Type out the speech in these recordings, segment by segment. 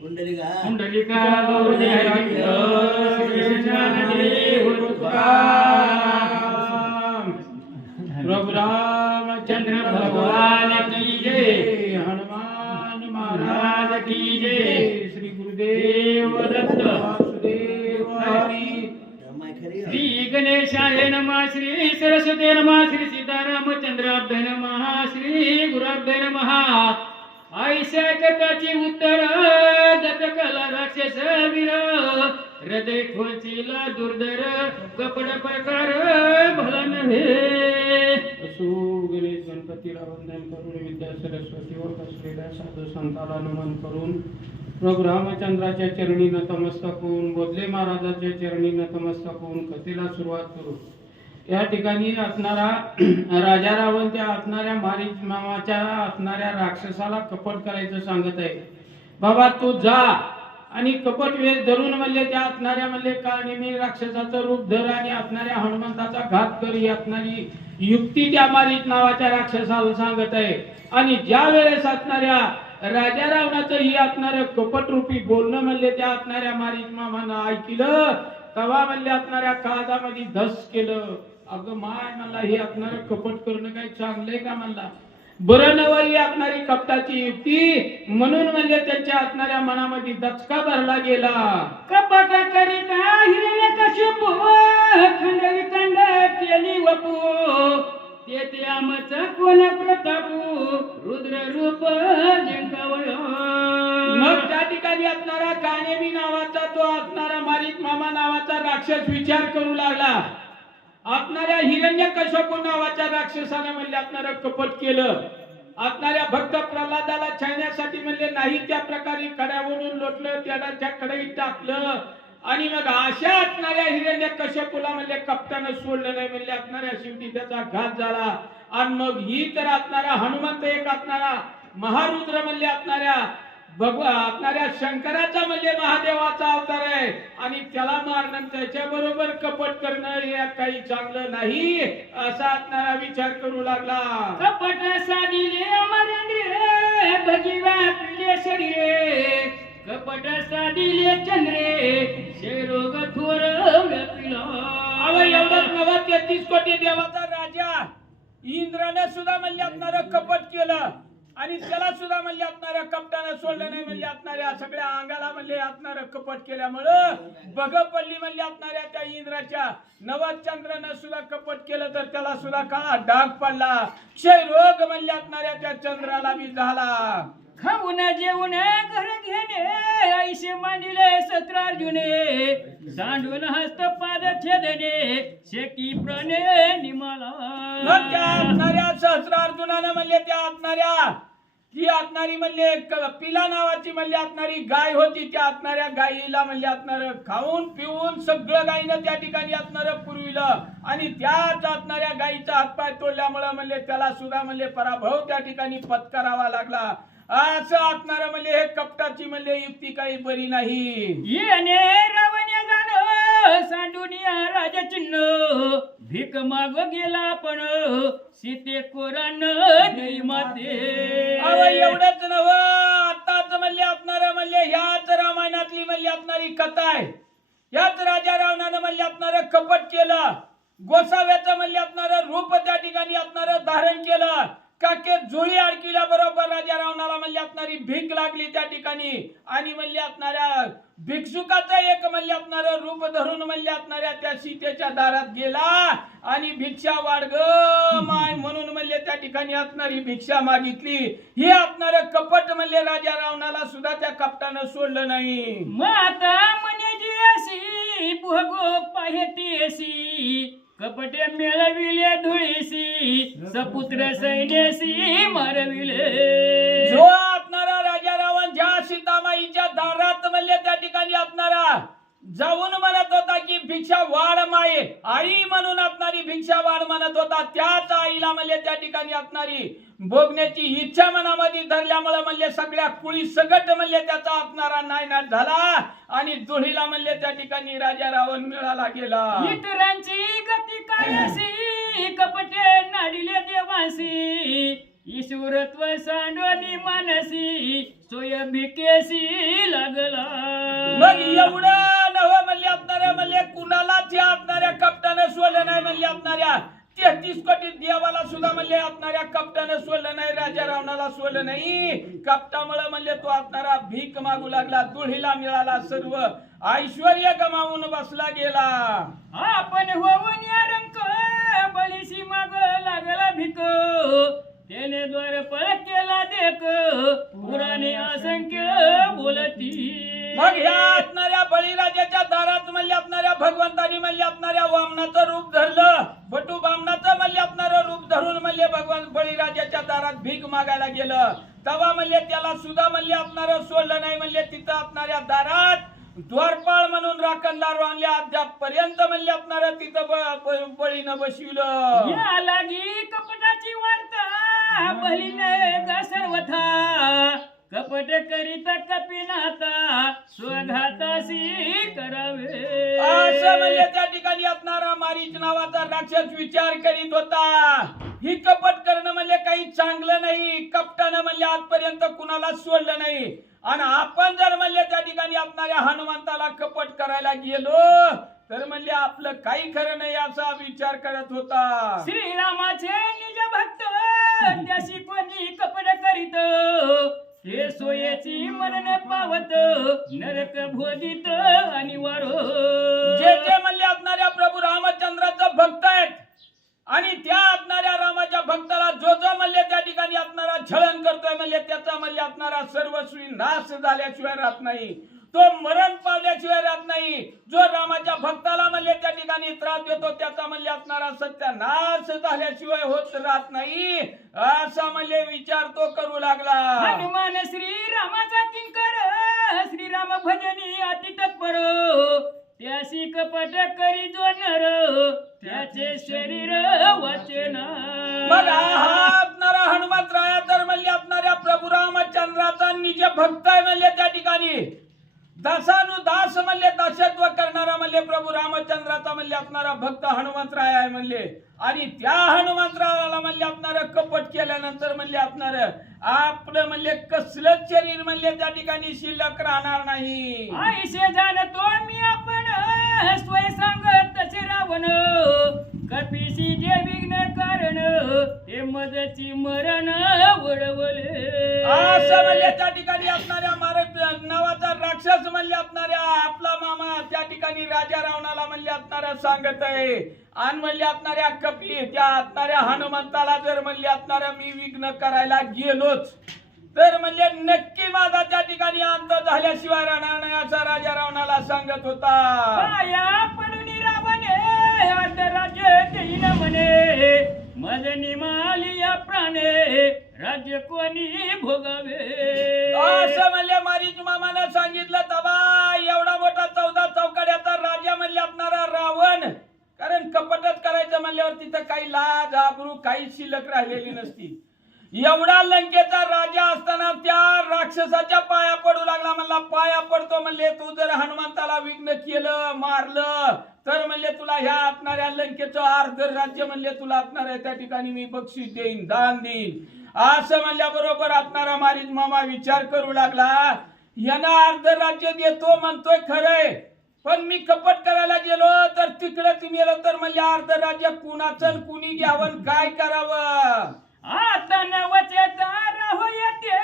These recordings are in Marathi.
पुंडलिका गौरी प्रभु रामचंद्र भगवान की जय, हनुमान महाराज की जय, श्री गुरुदेव दत्त वासुदेव हरी। श्री गणेशाय नमः, श्री सरस्वती नमः, श्री सीतारामचंद्राभ्य नमः, श्री गुरुभ्य नमः। ऐशा कथाची उत्तर दत्तकला राक्षस वीर, हृदय खोलचीला दुर्धर कपड प्रकार भला नव्हे। असो गणेश गणपतीला वंदन करून, विद्या सरस्वती व बसलेल्या साधू संताला नमन करून, प्रभू रामचंद्राच्या चरणी नतमस्तक होऊन, बोधले महाराजाच्या चरणी नतमस्तक होऊन कथेला सुरुवात करू। या ठिकाणी असणारा राजा रावण त्या असणाऱ्या मारीच नावाच्या असणाऱ्या राक्षसाला कपट करायचं सांगत आहे। बाबा तू जा आणि कपट वेश धरून म्हणले त्या असणाऱ्या म्हणले काळनिमी राक्षसाचं रूप धर आणि असणाऱ्या हनुमंताचा घात कर, ही असणारी युक्ती त्या मारीच नावाच्या राक्षसाला सांगत आहे। आणि ज्या वेळेस असणाऱ्या राजा रावणाचं ही असणारं कपट रूपी बोलणं म्हणले त्या असणाऱ्या मारीच मामानं ऐकलं, तवा म्हणले असणाऱ्या काळजामध्ये धस केलं। अगं माय मला हे असणारं कपट करणं काही चांगलंय का म्हणला, बरं नवही असणारी कपटाची युक्ती, म्हणून म्हणजे त्यांच्या असणाऱ्या मनामध्ये दचका भरला गेला। कपट करिता हिरण्यकशिपू खंडविखंड केली वपू, तेथे आमचा कोण प्रतापू रुद्र रूप जिंकवलं। मग त्या ठिकाणी असणारा कानेमी नावाचा तो असणारा मारीच मामा नावाचा राक्षस विचार करू लागला। आपणाऱ्या हिरण्यकशिपू नावाच्या राक्षसाने म्हणले आपणारं कपट केलं, आपणाऱ्या भक्त प्रल्हादाला छळण्यासाठी म्हणले नाही त्या प्रकारे कड्यावरून लोटलं, त्याच्या कढईत टाकलं आणि मग अशा असणाऱ्या हिरण्यकशिपूला म्हणले कपटानं सोडलं नाही, म्हणले असणाऱ्या शेवटी त्याचा घात झाला। आणि मग ही तर असणारा हनुमंत एक असणारा महारुद्र म्हणले असणाऱ्या आपणाऱ्या शंकराचा म्हणजे महादेवाचा अवतार आहे आणि त्याला मारणं त्याच्या बरोबर कपट करणं हे काही चांगलं नाही असा असणारा विचार करू लागला। कपट साधिले अमरेंद्र भजिवा पिले शरीरे, कपट साधिले चंद्रे शेरोग थोर व्यापिला। अव एवढंच नव्हे, 33 कोटी देवाचा राजा इंद्राने सुद्धा म्हणले असणारं कपट केलं आणि त्याला सुद्धा म्हणले असणाऱ्या कपटाने सोडलं नाही, म्हणले असणाऱ्या सगळ्या अंगाला म्हणले असणारं कपट केल्यामुळं बघ पडली म्हणले असणाऱ्या त्या इंद्राच्या नवचंद्राने सुद्धा कपट केलं तर त्याला सुद्धा का डाग पडला, क्षय रोग म्हणले असणाऱ्या त्या चंद्राला बी झाला। खाऊन जेवून घर घेणे ऐशे मांडिले 17 अर्जुने, सांडून हस्त पाद छेदने शेकी प्रणे निमाला। त्या असणाऱ्या 17 अर्जुनाने म्हणले त्या असणाऱ्या ती असणारी म्हणले पिला नावाची म्हणले असणारी गाय होती, त्या असणाऱ्या गायीला म्हणले असणार खाऊन पिऊन सगळं गायीनं त्या ठिकाणी असणार पुरविलं आणि त्याच असणाऱ्या गायीचा हातपाय तोडल्यामुळे म्हणले त्याला सुद्धा म्हणले पराभव त्या ठिकाणी पत्करावा लागला। असं असणार म्हणले हे कपटाची म्हणले युक्ती काही बरी नाही। येणे रावण्य गाणं सांडूनिया राजचिन्ह, भीक माग गेला पण सीते कोरान देई माते। अव एवढंच नव, आताच म्हणले असणार म्हणले ह्याच रामायणातली म्हणले असणारी कथा आहे। याच राजा रावणानं म्हणले असणार कपट केलं, गोसाव्याचं म्हणले असणार रूप त्या ठिकाणी असणार धारण केलं, काके जुळी अडकिल्या बरोबर राजा रावणाला म्हणले असणारी भीक लागली त्या ठिकाणी आणि म्हणले असणाऱ्या भिक्षुकाचा एक म्हणले असणार रूप धरून म्हणले असणाऱ्या त्या सीतेच्या दारात गेला आणि भिक्षा वाढ ग माय म्हणून म्हणले त्या ठिकाणी असणारी भिक्षा मागितली। हे असणार कपट म्हणले राजा रावणाला सुद्धा त्या कपटानं सोडलं नाही। माता म्हणे अशी भोगो पाहतेसी, कपटे मेळविले धुळीसी सपुत्र सैन्यासी मारविले। जो असणारा राजा रावण ज्या सीतामाईच्या दारात म्हणले त्या ठिकाणी असणारा जाऊन म्हणत होता की भिक्षा वाढ माये आई म्हणून असणारी भिक्षा वाढ म्हणत होता, त्याच आईला म्हणले त्या ठिकाणी असणारी भोगण्याची इच्छा मनामध्ये धरल्यामुळे म्हणले सगळ्या कुळी सगट म्हणले त्याचा असणारा नायनाट झाला आणि दुहीला म्हणले त्या ठिकाणी राजा रावण मिळाला गेला। इतरांची गती काय अशी कपटे नाडिले देवासी, ईश्वरत्व सांडोनी मानसी सोय भिकेसी लाग मग एवढं नव म्हणले आपणाऱ्या म्हणले कुणालाच या आपणाऱ्या कपटानं सोडलं नाही म्हणले आपणाऱ्या 33 कोटी देवाला सुद्धा म्हणले आपणाऱ्या कपटानं सोडलं नाही, राजा रावणाला सोडलं नाही. कपटामुळे म्हणले तो आपणारा भीक मागू लागला, दुळीला मिळाला सर्व ऐश्वर्य गमावून बसला गेला. आपण होऊन या रंक बळीशी माग लागला भिक, त्याने द्वारपळ केला देख, पुराणे असंख्य बोलती. मग ह्या असणाऱ्या बळीराजाच्या दारात म्हणले आपणाऱ्या भगवंतानी म्हणले आपणाऱ्या वामनाचं रूप धरलं, बटू बामणाचं म्हणले आपणारं रूप धरून म्हणले भगवान बळीराजाच्या दारात भीक मागायला गेलं. तेव्हा म्हणले त्याला सुद्धा म्हणले आपणारं सोडलं नाही. म्हणले तिथं आपणाऱ्या दारात द्वारपाळ म्हणून राखणदार आणले, अद्यापर्यंत म्हणले आपणारं तिथं बळीनं बसविलं. या लागी कपटाची वार्ता बळीने सर्वथा, कपट करीता कपिनाथा स्वघाताशी करावे. असं म्हणले त्या ठिकाणी आपणारा मारीच नावाचा राक्षस विचार करीत होता. ही कपट करणं म्हणले काही चांगलं नाही. कपटानं म्हणले आजपर्यंत कुणाला सोडलं नाही, आणि आपण जर म्हणले त्या ठिकाणी आपणाऱ्या हनुमंताला कपट करायला गेलो तर म्हणले आपलं काही खरं नाही असा विचार करत होता. श्रीरामाचे निज भक्त त्याशी कोणी कपट करीत, ते सोयेची मरण पावत, नरक भोजित आणि वारो. जे जे म्हणले असणाऱ्या प्रभू रामचंद्राचं भक्त आहेत आणि त्या असणाऱ्या रामाच्या भक्ताला जो जो म्हणले त्या ठिकाणी असणारा छळण करतोय म्हणले त्याचा म्हणले असणारा सर्वस्वी नाश झाल्याशिवाय राहत नाही, तो मरण पावल्याशिवाय राहत नाही. जो रामाच्या भक्ताला म्हणले त्या ठिकाणी त्रास देतो त्याचा म्हणले असणारा सत्यानाश झाल्याशिवाय होत राहत नाही, असा म्हणले विचार तो करू लागला. हनुमान श्रीरामाचा किंकर, श्रीराम भजनी अति तत्पर, त्याशी कपट करी जो नर, त्याचे शरीर वाचेना. मग हा आपणारा हनुमंतराया तर म्हणले आपणाऱ्या प्रभू रामचंद्राचा निज भक्त आहे म्हणले त्या ठिकाणी. दासानुदास म्हणले दासत्व करणारा म्हणले प्रभू रामचंद्राचा म्हणले आपणारा भक्त हनुमंतराय आहे म्हणले. आणि त्या हनुमंतरायाला म्हणले आपणारं कपट केल्यानंतर म्हणले आपणारं आपलं म्हणले कसलं शरीर म्हणले त्या ठिकाणी शिल्लक राहणार नाही. आईशे जाणतो मी आपण स्वय सांगत तसे रावण, कपीशी जे विघ्न कारण, हे मजची मरण वळवले. असं म्हणले त्या ठिकाणी असणाऱ्या नावाचा राक्षस म्हणले असणाऱ्या आपला मामा त्या ठिकाणी राजा रावणाला म्हणले असणाऱ्या सांगत आहे. आणि म्हणले असणाऱ्या कपी त्या असणाऱ्या हनुमंताला जर म्हणले असणाऱ्या मी विघ्न करायला गेलोच तर म्हणजे नक्की माझा त्या ठिकाणी अंत झाल्याशिवाय राहणार नाही असा राजा रावणाला सांगत होता. पाया पडून रावणे राज्य देईन म्हणे, मजनी मालिया प्राणे राज्य कोणी भोगावे. असं म्हणले मारीच मामाने सांगितलं. तवा एवढा मोठा 14 चौकड्याचा राजा म्हणले असणारा रावण, कारण कपटच करायचं म्हणल्यावर तिथं काही लाज आबरू काही शिल्लक राहिलेली नसती. एवढा लंकेचा राजा असताना त्या राक्षसाच्या पाया पडू लागला. म्हणला पाया पडतो म्हणले तू जर हनुमंताला विघ्न केलं मारलं तर म्हणले तुला ह्या असणाऱ्या लंकेचं अर्ध राज्य म्हणले तुला असणार आहे त्या ठिकाणी मी बक्षीस देईन दान देईन. असं म्हणल्याबरोबर असणारा मारीच मामा विचार करू लागला. यांना अर्ध राज्य देतो म्हणतोय खरंय, पण मी कपट करायला गेलो तर तिकडे तुम्ही गेलो तर म्हणले अर्ध राज्य कुणाचं कुणी घ्यावं काय करावं. आता नवचे दार होयते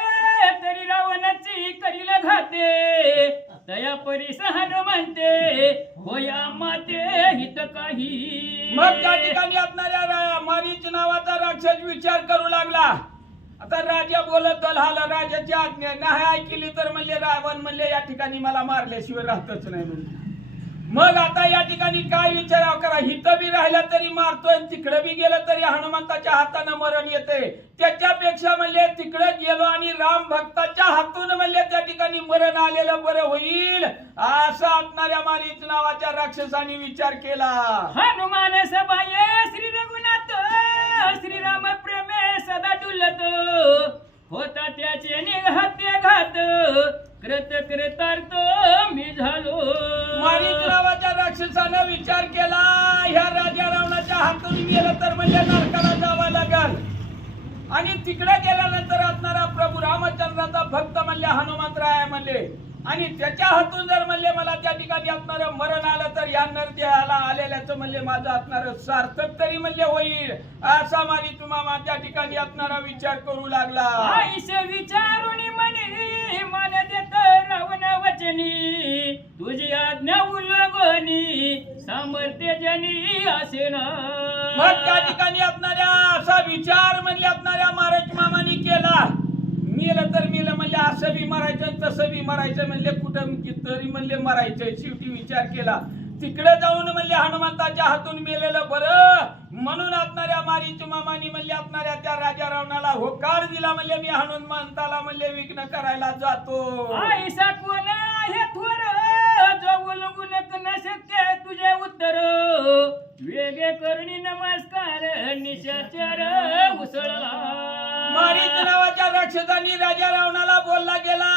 तरी रावणाची करील घाते, दया परी हनुमंते होया माते हित काही. मग त्या ठिकाणी असणाऱ्या मारीच नावाचा राक्षस विचार करू लागला. आता राजा बोलत झाला, राजाची आज्ञा नाही ऐकली तर म्हणले रावण म्हणले या ठिकाणी मला मारल्याशिवाय राहतच नाही म्हणून. मग आता या ठिकाणी काय विचारावं करा. हिथं बी राहिला तरी मारतोय, तिकडे बी गेलं तरी हनुमंताच्या हातानं मरण येते. त्याच्यापेक्षा म्हणले तिकडे गेलो आणि राम भक्ताच्या हातून म्हणले त्या ठिकाणी मरण आलेलं बरं होईल असं असणाऱ्या मारीच नावाच्या राक्षसाने विचार केला. हनुमान सभाये श्री रघुनाथ, श्रीराम प्रेमे सदा डुलत, होता त्याचे निघाते घात, कृत कृतार्थ मी झालो. मारीच नावाच्या राक्षसानं विचार केला ह्या राजा रावणाच्या हातून गेलं तर म्हणजे नरकाला जावं लागल. आणि तिकडे गेल्यानंतर असणारा प्रभू रामचंद्राचा भक्त म्हणले हनुमंतराय म्हणले आणि त्याच्या हातून जर म्हणले मला त्या ठिकाणी असणारं मरण आलं तर या नरदेहाला आलेल्याचं म्हणले माझं असणारं सार्थक तरी म्हणले होईल असा मारी तुम्हा त्या ठिकाणी असणारा विचार करू लागला. आईसे विचारून म्हणे मन देत रावण वचनी तुझी आज्ञा उल्लंघनी सामर्थ्य जनी असे ना. मग त्या ठिकाणी असणाऱ्या असा विचार म्हणले असणाऱ्या महाराज मामानी केला. मेलं तर मेलं म्हणले असं बी मरायचं तसं बी मरायचं म्हणले कुठं तरी म्हणले मरायचं. शेवटी विचार केला तिकडे जाऊन म्हणले हनुमंताच्या हातून मेलेलं बरं म्हणून असणाऱ्या मारीच मामानी म्हणले असणाऱ्या त्या राजा रावणाला होकार दिला म्हणले मी हनुमंताला म्हणले विघ्न करायला जातो. आईसा कोण आहे थोर जो उल्लंघन नशक्य तुझे उत्तर वेगे करणी नमस्कार निशाचर उसळला. मारीच नावाच्या राक्षसांनी राजा रावणाला बोलला गेला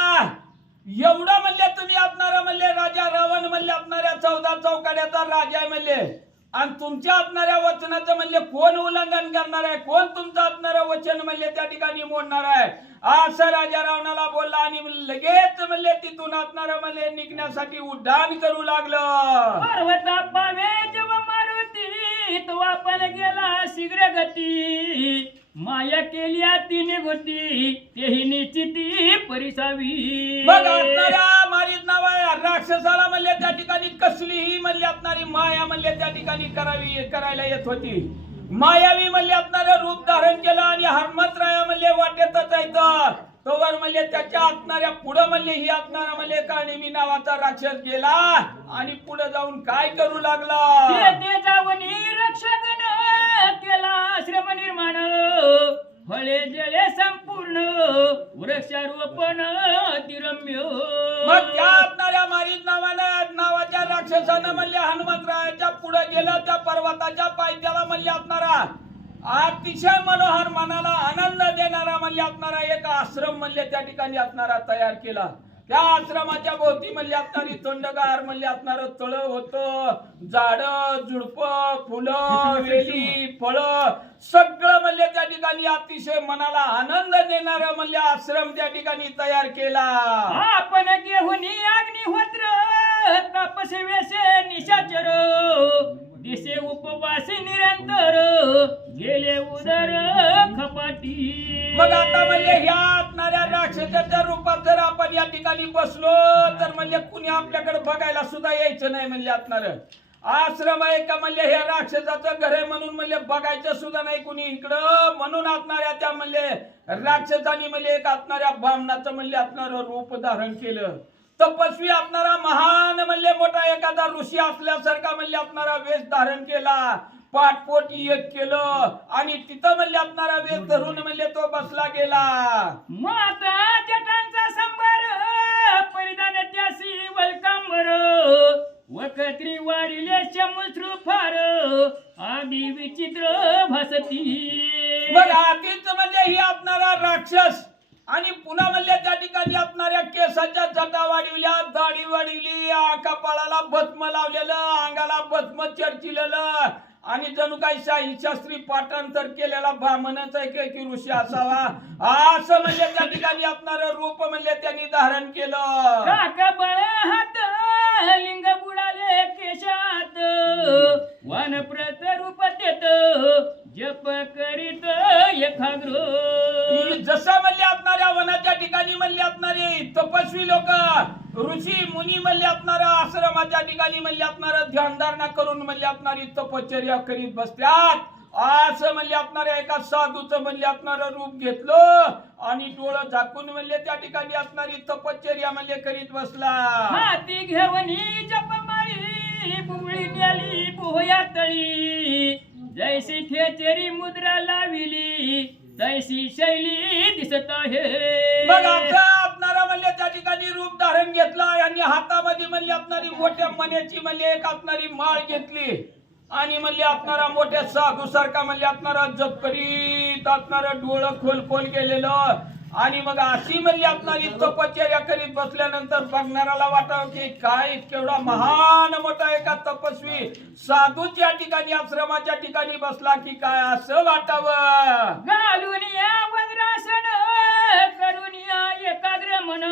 एवढं म्हणले तुम्ही असणारा म्हणले राजा रावण म्हणले असणाऱ्या 14 चौकाड्याचा राजा आहे म्हणले आणि तुमच्या असणाऱ्या वचनाचं म्हणले कोण उल्लंघन करणार आहे कोण तुमचं असणारं वचन म्हणले त्या ठिकाणी मोडणार आहे असं राजा रावणाला बोलला आणि लगेच म्हणले तिथून असणारं म्हणले निघण्यासाठी उड्डाण करू लागलं. पर्वता पावे जेव्हा मारुती तो आपण गेला शीघ्र गती माया केली तिने गोटी तेही निश्चिती परिसावी. मग असणाऱ्या मारीत नावा राक्षसाला म्हणले त्या ठिकाणी कसलीही म्हणले असणारी माया म्हणले त्या ठिकाणी करायला येत होती. मायावी म्हणले असणारं रूप धारण केलं आणि हनुमंतराया म्हणले वाटेतच येतं तोवर म्हणले त्याच्या असणाऱ्या पुढे म्हणले ही असणारा म्हणले कानिमी नावाचा राक्षस गेला आणि पुढे जाऊन काय करू लागला. ते जावनी रक्षकन केला आश्रम निर्माण फळे जळे संपूर्ण वृक्षारोपण अतिरम्य. मग त्या असणाऱ्या मारीत नावाच्या राक्षसानं म्हणले हनुमंतरायाच्या पुढे गेलं त्या पर्वताच्या पायथ्याला म्हणले असणारा अतिशय मनोहर मनाला आनंद देणारा म्हणले असणारा एक आश्रम म्हणले त्या ठिकाणी असणारा तयार केला. त्या आश्रमाच्या भोवती म्हणले असणारी थंडगार म्हणले असणार तळ होतं झाड झुडप फुलं वेली फळं सगळं म्हणले त्या ठिकाणी अतिशय मनाला आनंद देणारा म्हणले आश्रम त्या ठिकाणी तयार केला. आपण घेऊन अग्निहोत्र तपसे वेशे निशाचर दिसे उपवासी निरंतर गेले उदर खपाटी. मग आता म्हणले ह्या असणाऱ्या राक्षसाच्या रूपात जर आपण या ठिकाणी बसलो तर म्हणले कुणी आपल्याकडे बघायला सुद्धा यायचं नाही म्हणले असणार. आश्रम आहे का म्हणले हे राक्षसाचं घर आहे म्हणून म्हणले बघायचं सुद्धा नाही कुणी इकडं म्हणून असणाऱ्या त्या म्हणले राक्षसानी म्हणले एक असणाऱ्या बामणाचं म्हणले असणारं रूप धारण केलं. तपस्वी असणारा महान म्हणले मोठा एखादा ऋषी असल्यासारखा म्हणले असणारा वेश धारण केला. पाठपोटी एक केलं आणि तिथं म्हणले असणारा वेश धरून म्हणले तो बसला गेला. माता जटांचा संभार परिधान त्यासी वलकांबर वकत्री वाढिले शमुश्रू फार आदी विचित्र भासती. मग आधीच म्हणजे ही असणारा राक्षस आणि पुन्हा म्हणले त्या ठिकाणी असणाऱ्या केसाच्या जटा वाढविल्या दाढी वाढविली कपाळाला भस्म लावलेलं अंगाला भस्म चर्चिलेलं आणि जणू काही शाही शास्त्री पाठांतर केलेला ब्राह्मणच आहे की ऋषी असावा असं म्हणजे त्या ठिकाणी असणार रूप म्हणजे त्यांनी धारण केलं. काका बळ हात लिंग बुडाले केशात वनप्रत रूप देत जप करीत एकाग्र. जसं म्हणले असणाऱ्या वनाच्या ठिकाणी म्हणले असणारे तपस्वी लोक ऋषी मुनी म्हणले असणारा आश्रमाच्या ठिकाणी म्हणले असणार ध्यानधारणा करून म्हणले असणारी तपश्चर्या करीत बसत्यात. असं म्हणले असणाऱ्या एका साधूचं म्हणले असणार रूप घेतलं आणि डोळं झाकून म्हणले त्या ठिकाणी असणारी तपश्चर्या म्हणले करीत बसला. हाती घेऊन जपमाळी बुवळी नेली पोहया तळी जैसी ठेचरी मुद्रा लाविली तैसी शैली दिसत आहे. मग आता आपणारा म्हणले त्या ठिकाणी रूप धारण घेतला आणि हातामध्ये म्हणले असणारी मोठ्या मण्याची म्हणले एक असणारी माळ घेतली आणि म्हणले असणारा मोठ्या साधू सारखा म्हणले असणारा जप करीत असणारा डोळं खोल खोल गेलेलं आणि मग अशी म्हणली असणारी तपश्चर्या करीत बसल्यानंतर बघणाऱ्याला वाटावं की काय केवढा महान मोठा एका तपस्वी साधूच्या ठिकाणी आश्रमाच्या ठिकाणी बसला की काय असं वाटावं. घालून या वज्रासन करून या एकाग्र मन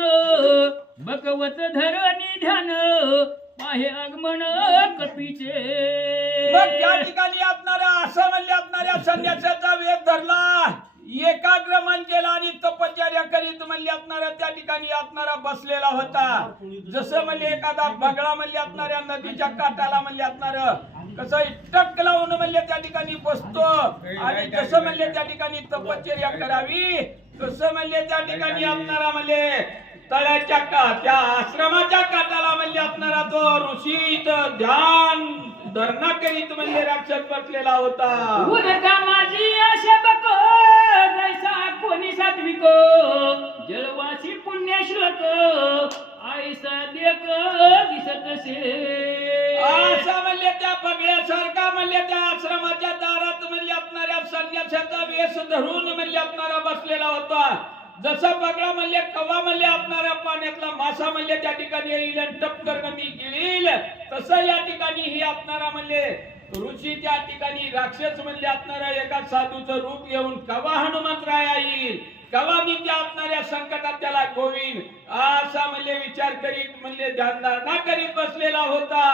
बकवत धरणी ध्यान पाहे आगमन कपीचे मग त्या ठिकाणी आपणारा असं म्हणले आपणाऱ्या संन्यासाचा वेध धरला, एकाग्र मन केला आणि तपश्चर्या करीत म्हणले आपणारा त्या ठिकाणी आपणारा बसलेला होता. जसं म्हणले एखादा बगळा म्हणले आपणाऱ्या नदीच्या काठाला म्हणले आपणारा कसं टक लावून म्हणले त्या ठिकाणी बसतो आणि जसं म्हणले त्या ठिकाणी तपश्चर्या करावी तसं म्हणले त्या ठिकाणी आपणारा म्हणले तळ्याच्या त्या आश्रमाच्या काठाला म्हणले आपणारा तो ऋषी इथं ध्यान धरणा करीत म्हणले राक्षस बसलेला होता. उदका माझी आशा बक जैसा कोणी सात्विक जलवासी पुण्य श्लोक आईसा देख दिसत से असा म्हणले त्या बगळ्यासारखा म्हणले त्या आश्रमाच्या दारात म्हणले आपणाऱ्या संन्यासाचा वेश धरून म्हणले आपणारा बसलेला होता. जसा बगळा म्हणले कवा म्हणले आपणाऱ्या पाण्यातला मासा म्हणले त्या ठिकाणी येईल आणि टपकन मी गिळील तसं या ठिकाणी ही आपणारा म्हणले ऋषी त्या ठिकाणी राक्षस म्हणले आपणारा एका साधूचं रूप घेऊन कवा हनुमंतराया येईल, कवा मी त्या आपणाऱ्या संकटात त्याला गोवीन असा म्हणले विचार करीत म्हणले ध्यानधारणा करीत बसलेला होता.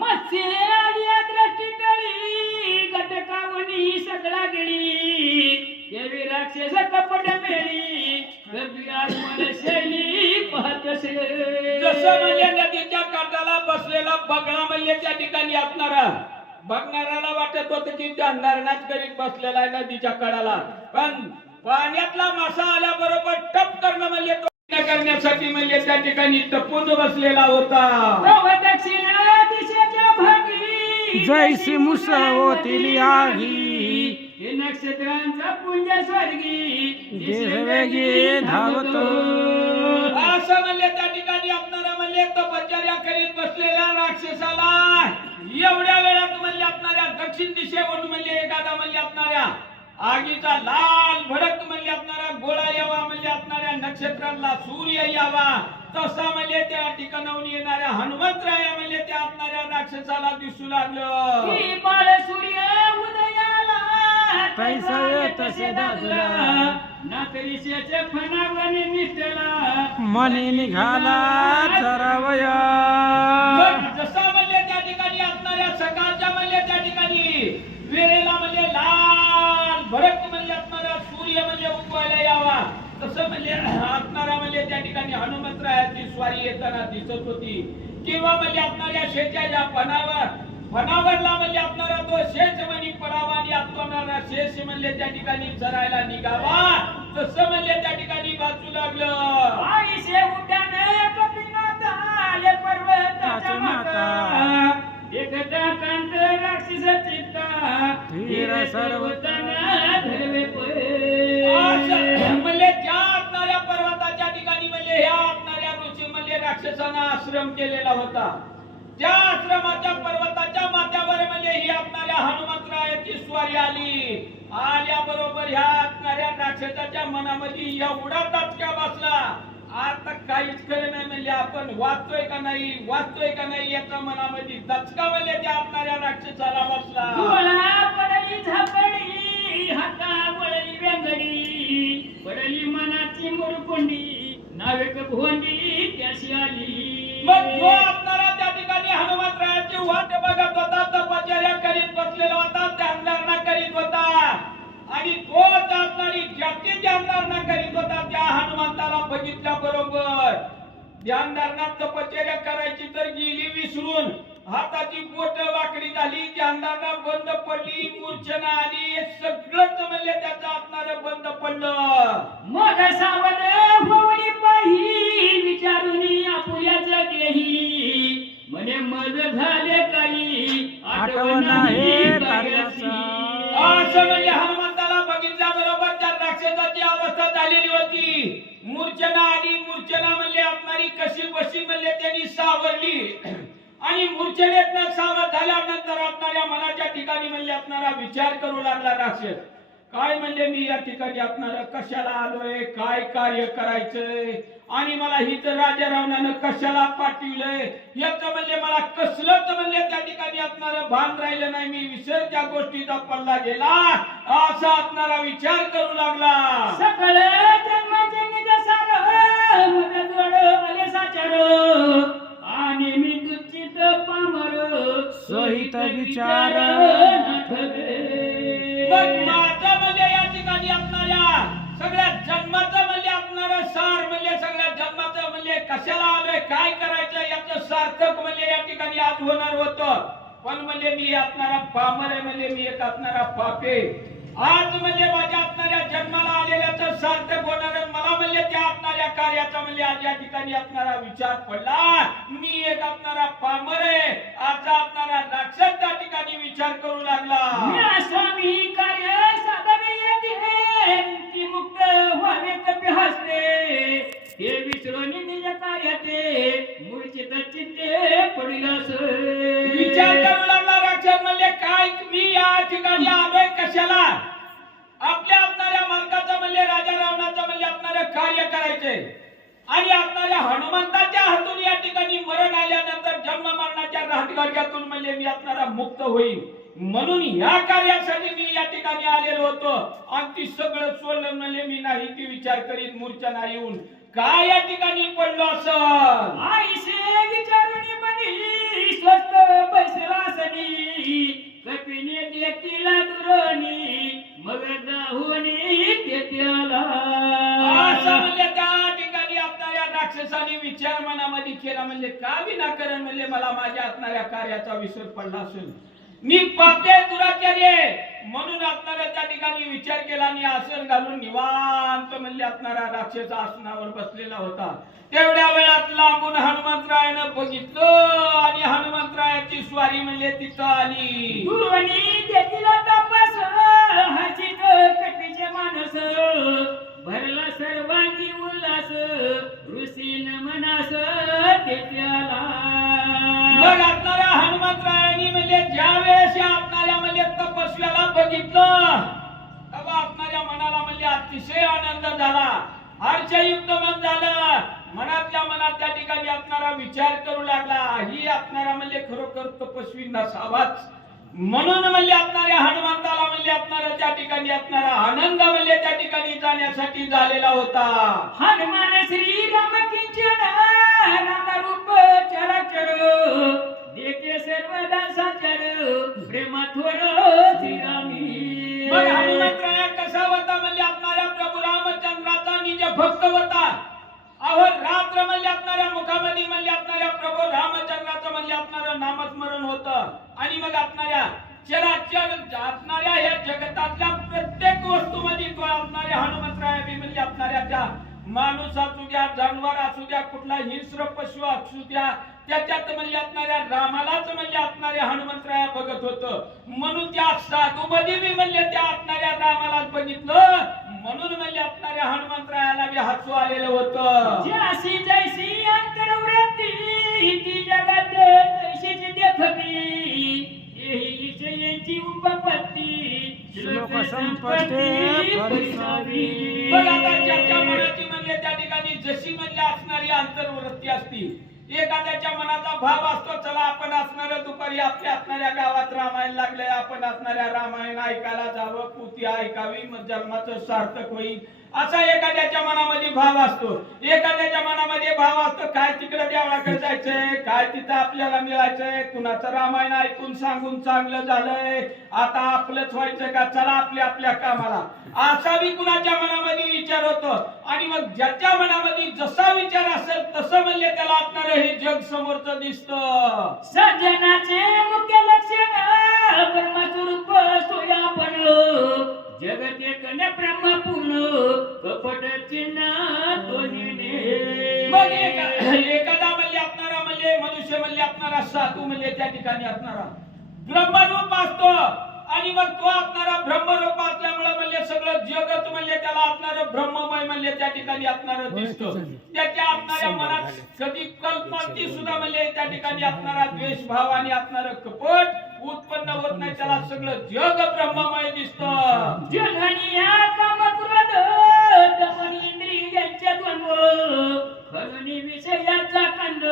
मत्स्य आलिया दृष्टी टळी गटकावनी सगळा गेली देवी राक्षस कपट मेली कबीराज मन शैली पाहतसे जसं म्हणले नदीच्या काठाला बसलेला बगळा म्हणले त्या ठिकाणी आपणारा बघणाऱ्याला वाटत होतं की ध्यानधारणाच करीत बसलेला आहे नदीच्या कडाला, पण पाण्यातला मासा आल्याबरोबर टप करणं म्हणले तो करण्यासाठी म्हणले त्या ठिकाणी टपून बसलेला होता. दक्षिण दिशेच्या भागी जैसी मुसवतील आगी हे नक्षत्रांचा पुंज स्वर्गी देहवेगी धावतो. असं म्हणले त्या ठिकाणी आपणारा म्हणले तपश्चर्या करीत बसलेल्या राक्षसाला एवढ्या वेळात म्हणले आपणाऱ्या दक्षिण दिशेवरून म्हणले एखादा म्हणले आपणाऱ्या आगीचा लाल भडक म्हणले आपणारा गोळा यावा म्हणले आपणाऱ्या नक्षत्रांना सूर्य यावा तसा म्हणले त्या ठिकाणाहून येणाऱ्या हनुमंतराया म्हणले त्या आपणाऱ्या राक्षसाला दिसू लागलं. ही बाळ सूर्य उदयाला पैसा तसे दाजला नातरीशेच्या फणावणी निसटला मनी निघाला चरावया. जसा म्हणले त्या ठिकाणी आपणाऱ्या सकाळच्या म्हणले त्या ठिकाणी वेळेला म्हणजे लाल भडक म्हणजे आपणारा सूर्य म्हणजे उगवायला यावा तसं म्हणजे आपणारा म्हणजे त्या ठिकाणी हनुमंतरायाची स्वारी येताना दिसत होती. किंवा म्हणजे आपणाऱ्या शेच्याच्या फणावरला म्हणजे आपणारा तो शेष म्हणी पडावा आणि आपणारा शेष म्हणजे त्या ठिकाणी चरायला निघावा तसं म्हणजे त्या ठिकाणी वाचू लागलं. आई शेवटाने कपिनाथा आले पर्वताच्या माता एकदा कांत राक्षस चित्ता धीर सर्वतना धरवे म्हणजे त्या आपणाऱ्या पर्वताच्या ठिकाणी म्हणजे ह्या आपणाऱ्या ऋषी म्हणजे राक्षसांना आश्रम केलेला होता. त्या आश्रमाच्या पर्वताच्या माथ्यावर म्हणजे ही आपणाऱ्या हनुमंतरायाची स्वारी आल्याबरोबर ह्या आपणाऱ्या राक्षसाच्या मनामध्ये एवढा दचका बसला आता काहीच खरं नाही म्हणजे आपण वाचतोय का नाही याचा मनामध्ये दचका म्हणजे त्या आपणाऱ्या राक्षसाला बसला. डोळा पडली झापडी हाता वळली वेंगडी पडली मनाची मुरकुंडी नावेक भोंडी त्याशी आली. मग तो आपणारा त्या ठिकाणी हनुमंतरायाची वाट बघत होता, तपश्चर्या करीत बसलेला होता, ध्यानधारणा करीत होता आणि तो आपणारी ज्याची ध्यानधारणा करीत होता त्या हनुमंताला बघितल्या बरोबर ध्यानधारणा तपश्चर्या करायची तर गेली विसरून हाताची बोट वाकडी झाली, ध्यानधारणा बंद पडली, मूर्छना आली, सगळंच म्हणजे त्याचं आपणारं बंद पडलं. मग सावध होऊन पाही विचारून आपुल्याच्या देही म्हणे मज झाले काही आठवण आहे कार्याचा. असं म्हणजे हनुमंताला बघितल्या बरोबर त्या राक्षसाची अवस्था झालेली होती. मूर्छना आली, मूर्छना म्हणले आपणारी कशी बशी म्हणले त्यांनी सावरली आणि मूर्छनेतनं सावध झाल्यानंतर आपणाऱ्या मनाच्या ठिकाणी म्हणले आपणारा विचार करू लागला राक्षस. काय म्हणले मी या ठिकाणी असणार कशाला आलोय, काय कार्य करायचंय, आणि मला हिच राजा रावणानं कशाला पाठविलंय याचं म्हणजे मला कसलंच म्हणजे त्या ठिकाणी असणार भान राहिलं नाही. मी विसर त्या गोष्टीचा पडला गेला असा असणारा विचार करू लागला. सकळ जन्माचे निज सार मग जोड आले साचार आणि मी दुचित पामर सहित विचार मग माझं म्हणजे या ठिकाणी असणाऱ्या सगळ्या जन्माचं म्हणजे असणारं सार म्हणजे सगळ्या जन्माचं म्हणजे कशाला आलोय, काय करायचं याचं सार्थक म्हणजे या ठिकाणी आज होणार होतं. पण म्हणजे मी असणारा पामर आहे, म्हणजे मी एक असणारा पापे. आज म्हणजे माझ्या असणाऱ्या जन्माला आलेल्याचं सार्थक होणार आहे. मला म्हणजे त्या असणाऱ्या कार्याचा म्हणजे आज या ठिकाणी असणारा विचार पडला. मी एक असणारा पामर आहे, आजचा असणारा राक्षस त्या ठिकाणी विचार करू लागला. मी स्वामी कार्य साधने येते ती मुक्त व्हावे कपी हसते हे विसरून निज कार्याचे मूर्छित चित्ते पडिलस. विचार करू लागला राक्षस म्हणजे काय मी या ठिकाणी आलोय कशाला. आपल्या असणाऱ्या मालकाचं म्हणजे राजा रावणाचं म्हणजे असणारं कार्य करायचंय आणि असणाऱ्या हनुमंताच्या हातून या ठिकाणी मरण आल्यानंतर जन्म मरणाच्या राहतगडक्यातून म्हणजे मी असणारा मुक्त होईल म्हणून या कार्यासाठी मी या ठिकाणी आलेलो होतो. आणि ती सगळं सोडलं म्हणजे मी नाही ती विचार करीत मूर्छना येऊन काय या ठिकाणी पडलो असं. आईसे विचारुनी मनी स्वस्त बैसलासनी कपिने देखीला दुरणी मग दाहुनी तेत्याला. असं म्हणजे त्या ठिकाणी असणाऱ्या राक्षसाने विचार मनामध्ये केला म्हणजे का विनाकारण म्हणजे मला माझ्या असणाऱ्या कार्याचा विसर पडला असेल. मी पापे दुराचारी आहे म्हणून असणाऱ्या त्या ठिकाणी विचार केला आणि आसन घालून निवांत म्हणजे असणारा राक्षस आसनावर बसलेला होता. तेवढ्या वेळात लांबून हनुमंतरायानं बघितलं आणि हनुमंतरायाची स्वारी म्हणजे तिथं आली. दुर्वणी देखीला तापस हसित कपीचे मानस भरला सर्वांगी उल्हास ऋषीन मनास तेत्याला. मग असणाऱ्या हनुमंतरायांनी म्हणजे ज्या वेळेस या असणाऱ्या म्हणजे तपस्व्याला बघितलं तेव्हा असणाऱ्या मनाला म्हणजे अतिशय आनंद झाला, हर्षयुक्त मन झालं. मनातल्या मनात त्या ठिकाणी असणारा विचार करू लागला ही असणारा म्हणजे खरोखर तपस्वी नसावाच म्हणून म्हणजे असणाऱ्या हनुमंताला म्हणजे असणारा त्या ठिकाणी असणारा आनंद म्हणजे त्या ठिकाणी जाण्यासाठी झालेला होता. हनुमान श्री राम किंचन नाना रूप चराचर देखे सर्वदा साचर प्रेमा थोर श्रीरामी. मग हनुमंतराया कसा होता म्हणजे असणाऱ्या प्रभू रामचंद्राचा निज भक्त होता. अहो रात्र म्हणजे असणाऱ्या मुखामध्ये म्हणजे असणाऱ्या प्रभू रामचंद्राचं म्हणजे असणारं नामस्मरण होतं आणि मग असणाऱ्या चराचर असणाऱ्या या जगतातल्या प्रत्येक वस्तूमध्ये तो असणाऱ्या हनुमंतराया म्हणजे असणाऱ्या त्या माणूस असू द्या, जानवर असू द्या, कुठला हिंस्र पशु असू द्या, त्याच्यात म्हणजे असणाऱ्या रामालाच म्हणजे असणाऱ्या हनुमंतराया बघत होतं. म्हणून त्या साधूमध्ये बी म्हणजे त्या असणाऱ्या रामालाच बघितलं म्हणून म्हणजे असणाऱ्या हनुमंतरायाला बी हसू आलेलं होतं. जैसी जैसी अंतरवृत्ती ती जगत तशीच देखती यही ईश्वराची उपपत्ती श्लोक संपत्ती परिसावी. बघ आता ज्याच्या मनाची म्हणजे त्या ठिकाणी जशी म्हणजे असणारी अंतर्वृत्ती असती, एखाद्याच्या मनाचा भाव असतो चला आपण असणाऱ्या दुपारी आपल्या असणाऱ्या गावात रामायण लागले, आपण असणाऱ्या रामायण ऐकायला जावं, पुती ऐकावी, मग जन्माचं सार्थक होईल असा एखाद्याच्या मनामध्ये भाव असतो. एखाद्याच्या मनामध्ये भाव असतो काय तिकडे देवळाकडे जायचंय, काय तिथं आपल्याला मिळायचंय, कुणाचं रामायण ऐकून सांगून चांगलं झालंय, आता आपलंच व्हायचं का, चला आपल्या आपल्या कामाला, असा बी कुणाच्या मनामध्ये विचार होतो. आणि मग ज्याच्या मनामध्ये जसा विचार असेल तसं म्हणजे त्याला असणारं हे जग समोरचं दिसतं. सज्जनाचे मुख्य लक्षण ब्रह्मस्वरूप सोयापण जगत एक न ब्रह्मपूर्ण कपट चिन्ह दोन्हीने. मग एखादा म्हणजे असणारा म्हणजे मनुष्य म्हणजे असणारा साधू म्हणजे त्या ठिकाणी असणारा ब्रह्मरूप असतो आणि मग तो असणारा ब्रह्मरूप असल्यामुळे म्हणजे सगळं जगत म्हणजे त्याला असणारं ब्रह्ममय म्हणजे त्या ठिकाणी असणारं दिसतं. त्याच्या असणाऱ्या मनात कधी कल्पनाती सुद्धा म्हणजे त्या ठिकाणी असणारा द्वेष भाव आणि असणारं कपट उत्पन्न होत नाही त्याला सगळं जग ब्रह्ममय दिसतं. जननी या कामक्रोध दमन इंद्रियांच्या द्वंद्व खलनी विषयाचा कंद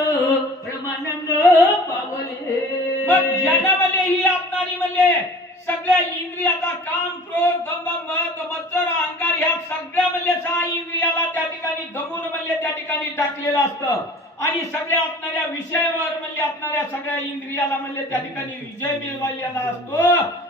ब्रह्मानंद पावले. मग ज्याच्यामध्ये ही आपणारी म्हणजे सगळ्या इंद्रियाचा काम क्रोध दंभ मद मत्सर अहंकार ह्या सगळ्या म्हणजे 6 इंद्रियाला त्या ठिकाणी दमून म्हणजे त्या ठिकाणी टाकलेलं असतं आणि सगळ्या आपणाऱ्या विषयावर म्हणजे आपणाऱ्या सगळ्या इंद्रियाला म्हणजे त्या ठिकाणी विजय मिळवलेला असतो.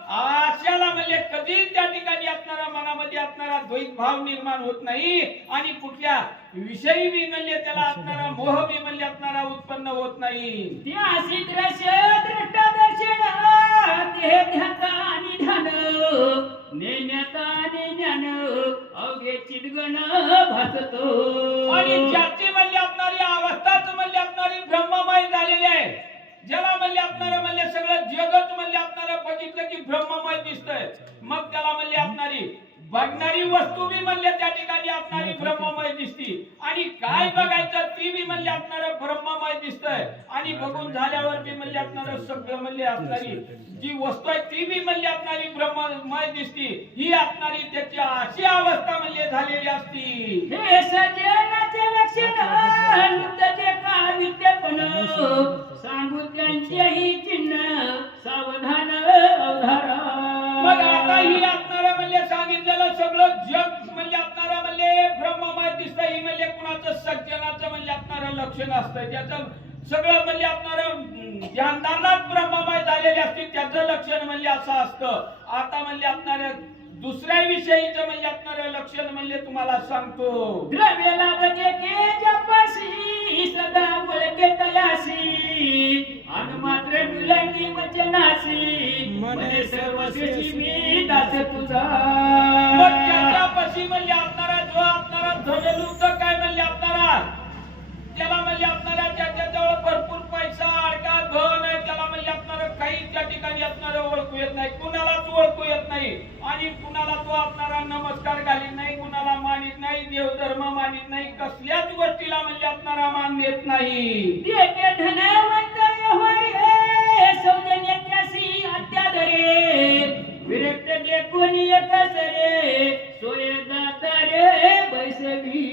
आशाला म्हणजे कधी त्या ठिकाणी आपणारा मनामध्ये आपणारा द्वैत भाव निर्माण होत नाही आणि कुठल्या विषयी बी म्हणजे त्याला आपणारा मोह बी म्हणजे आपणारा उत्पन्न होत नाही. त्यासी दृश्य दृष्टा दर्शन देह ध्याता आणि ध्यान नेण्याचा आणि ज्ञान अवघे चिदगण भासतो. आणि ज्याची म्हणजे आपणारी अवस्थाच म्हणजे आपणारी ब्रह्ममय झालेली आहे, ज्याला म्हणजे आपणारा म्हणजे सगळं जगत म्हणजे आपणारा बघितलं की ब्रह्ममय दिसतंय, मग त्याला म्हणजे आपणारी बघणारी वस्तू बी म्हणजे त्या ठिकाणी आपणारी ब्रह्ममय दिसती आणि काय बघायचं ती बी म्हणजे आपणारा ब्रह्ममय दिसतंय आणि बघून झाल्यावर बी म्हणजे आपणारा सगळं म्हणजे आपणारी जी वस्तू आहे ती बी म्हणजे आपणारी ब्रह्ममय दिसती. ही आपणारी त्याची अशी अवस्था म्हणजे झालेली असती. हे सजनाचे लक्षण मुक्तचे का विद्यापन सांगू त्यांचेही चिन्ह सावधान अवधारा. मग आता ही आपणारा म्हणजे सांगितलेलं सगळं जग म्हणजे आपणारा म्हणजे ब्रह्ममय दिसतं. ही म्हणजे कुणाचं सज्जनाचं म्हणजे आपणारं लक्षण असतं, त्याचं सगळं म्हणजे आपणारं ध्यानधारणात ब्रह्ममय झालेले असते, त्याचं लक्षण म्हणजे असं असतं. आता म्हणजे आपणारं दुसऱ्या विषयीचं म्हणजे आपणारं लक्षण म्हणजे तुम्हाला सांगतो. द्रव्य लाभते के जपासी सदा बोलके तयासी अन मात्र मुलांनी वचनासी मने सर्वस्वी मी दास तुझा. मग त्याच्यापाशी म्हणजे आपणारा जो आपणारा धनलुब्ध काय म्हणजे आपणारा त्याला म्हणजे आपणारा त्याच्याजवळ भरपूर पैसा अडका धन आहे, त्याला म्हणजे आपणारा काही त्या ठिकाणी आपणारा ओळखू येत नाही, कुणालाच ओळखू येत नाही आणि कुणाला तो आपणारा नमस्कार घालीत नाही, कुणाला मानित नाही, देवधर्म मानित नाही, कसल्याच गोष्टीला म्हणजे आपणारा मान देत नाही. देके धनवंत यहोरे सौजन्यासी अत्यादरे विरक्त जे कोणी एकसरे सोये दातारे बैसवी.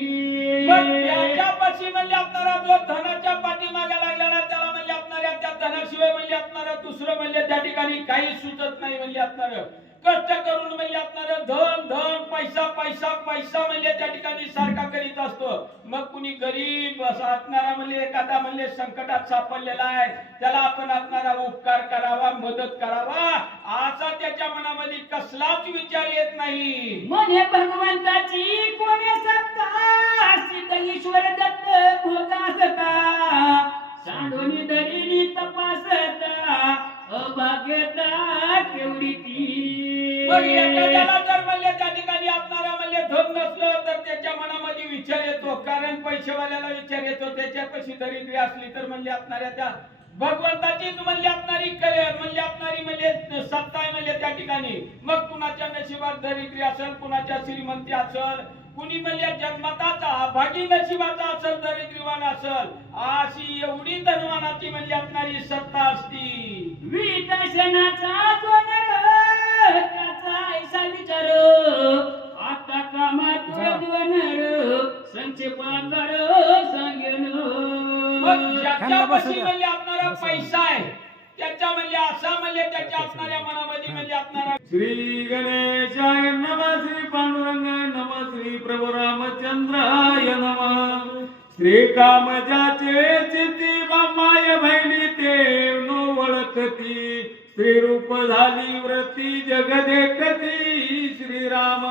मग त्याच्यापाशी म्हणजे आपणारा जो धनाच्या पाठीमागे लागलेला त्याला म्हणजे आपणाऱ्या त्या धनाशिवाय म्हणजे आपणारा दुसरं म्हणजे त्या ठिकाणी काही सुचत नाही. म्हणजे आपणारं कष्ट करून म्हणजे आपणारं धन धन पैसा पैसा पैसा म्हणजे त्या ठिकाणी सारखा करीत असतो. मग कुणी गरीब असणारा म्हणजे एखादा म्हणजे संकटात सापडलेला आहे त्याला आपण आपणारा उपकार करावा, मदत करावा असा त्याच्या मनामध्ये कसलाच विचार येत नाही. मने भगवंताची कोणे सत्ता सिद्ध ईश्वर दत्त भोगासता सांडोनी दरीनी तपासता अभाग्यता केवढी ती. मग एखाद्याला जर म्हणजे त्या ठिकाणी आपणारा म्हणजे धन नसलं तर त्याच्या मनामध्ये विचार येतो, कारण पैशावाल्याला विचार येतो त्याच्यापाशी दरिद्री असली तर म्हणजे आपणाऱ्या त्या भगवंताचीच म्हणजे आपणारी म्हणजे आपणारी म्हणजे सत्ता आहे म्हणजे त्या ठिकाणी. मग कुणाच्या नशिबात दरिद्री असेल, कुणाच्या श्रीमंती असेल, कुणी म्हणजे जन्मताचा अभागी नशिबाचा असेल, दरिद्रीवान असेल, अशी एवढी धनवानाची म्हणजे आपणारी सत्ता असती. विकसनाचा जो नर त्याचा ऐसा विचार आता कामात द्वनर संक्षेपाकार सांगेन. मग ज्याच्यापाशी म्हणजे आपणारा पैसा आहे त्याच्या म्हणजे असा म्हणजे त्याच्या असणाऱ्या मनामध्ये म्हणजे आपणारा श्री गणेशाय नमः, श्री पांडुरंग नमः, श्री प्रभू रामचंद्राय नमः. श्री कामजाचे चित्ती माय बहिणी ते नो ओळखती, श्री रूप झाली व्रती जग देखती श्रीराम.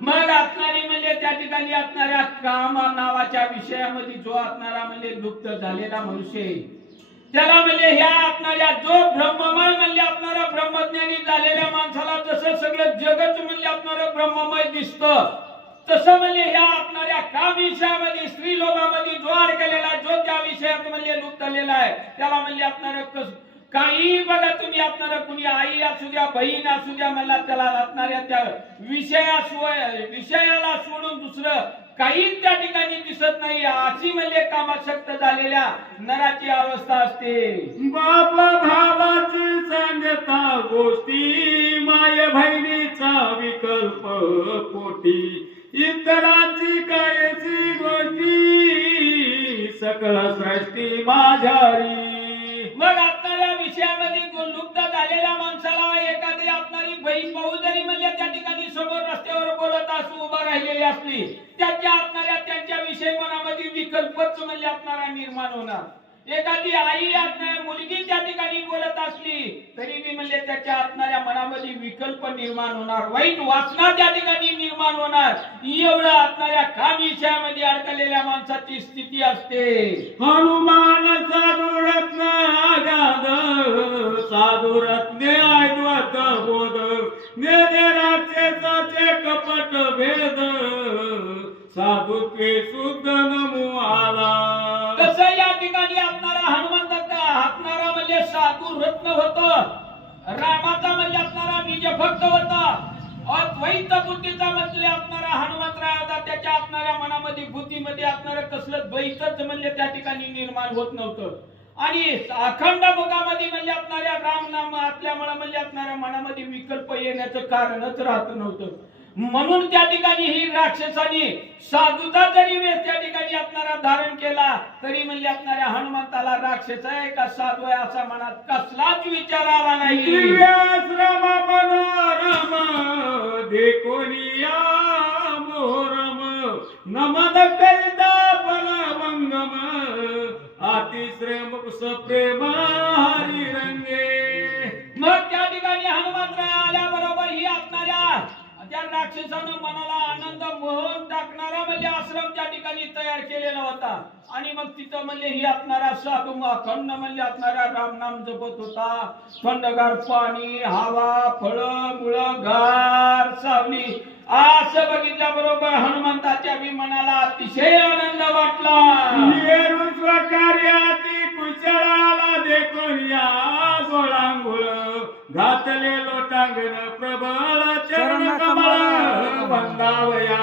मग असणारी म्हणजे त्या ठिकाणी असणाऱ्या काम नावाच्या विषयामध्ये जो असणारा म्हणजे लुप्त झालेला मनुष्य आहे त्याला म्हणजे ह्या आपणाऱ्या जो ब्रह्ममय म्हणजे आपणारा ब्रह्मज्ञानी झालेल्या माणसाला जसं सगळं जगत म्हणजे आपणारं ब्रह्ममय दिसतं तसं म्हणजे ह्या आपणाऱ्या काम विषयामध्ये स्त्री लोकांमध्ये जो अडकलेला जो त्या विषयात म्हणजे लुप्त झालेला आहे त्याला म्हणजे आपणारं काही बघा तुम्ही आपणारं कुणी आई असू द्या, बहीण असू द्या, मला त्याला असणाऱ्या त्या विषयाला सोडून दुसरं काहीच त्या ठिकाणी दिसत नाही अशी म्हणजे कामासक्त झालेल्या नराची अवस्था असते. बाप भावाची सांगता गोष्टी माय बहिणीचा विकल्प पोटी इतरांची कायची गोष्टी सकळ सृष्टी माझ्यारी. मग आता या विषयामध्ये लुप्त झालेल्या माणसाला एखादी आपणारी बहीण भाऊ जरी म्हणजे त्या ठिकाणी समोर रस्त्यावर बोलत असू उभा राहिलेली असली त्याच्या आपणाऱ्या त्यांच्याविषयी मनामध्ये विकल्पच म्हणजे आपणारा निर्माण होणार. एखादी आई आपल्या मुलगी त्या ठिकाणी बोलत असली तरी बी म्हणजे त्याच्या आपणाऱ्या मनामध्ये विकल्प निर्माण होणार, वाईट वासना त्या ठिकाणी निर्माण होणार. एवढं आपणाऱ्या काम विषयामध्ये अडकलेल्या माणसाची स्थिती असते. हनुमान साधू रत्न आगाध साधू रत्ने ऐद्वत बोध नेदेराचे साचे कपट भेद साधू के शुद्ध नमो आला. कसं या ठिकाणी आपणारा हनुमंत आपणारा म्हणजे साधू रत्न होत, रामाचा म्हणजे आपणारा निज भक्त होता, अद्वैत बुद्धीचा म्हणजे आपणारा हनुमंतराय होता. त्याच्या आपणाऱ्या मनामध्ये बुद्धीमध्ये आपणारा कसलं द्वैतच म्हणजे त्या ठिकाणी निर्माण होत नव्हतं. आणि अखंड मुखामध्ये म्हणजे आपणाऱ्या राम नाम आपल्या म्हणजे आपणाऱ्या मनामध्ये विकल्प येण्याचं कारणच राहत नव्हतं. म्हणून त्या ठिकाणी ही राक्षसाने साधूचा जरी वेश त्या ठिकाणी आपणारा धारण केला तरी म्हणजे आपणाऱ्या हनुमंताला राक्षस आहे का साधू आहे असा मनात कसलाच विचार आला नाही. दिव्याश्रम मनोरम देखोनिया मोरम नमन करिता फलवंगम अतिश्रेम सप्रेम हरी रंगे. मग त्या ठिकाणी हनुमंतराय आल्याबरोबर ही आपणाऱ्या त्या राक्षसानं मनाला आनंद मोहन टाकणारा म्हणजे आश्रम त्या ठिकाणी तयार केलेला होता. आणि मग तिथं म्हणजे ही आपणारा साधू अखंड म्हणजे आपणारा रामनाम जपत होता. थंडगार पाणी, हवा, फळ, मुळ, गार सावली असं बघितल्या बरोबर हनुमंताच्या बी मनाला अतिशय आनंद वाटला. कार्याती कुशळाला देखून या गोळांगुळ घातले लोटांगण प्रबळ चरण कमळ वंदावया.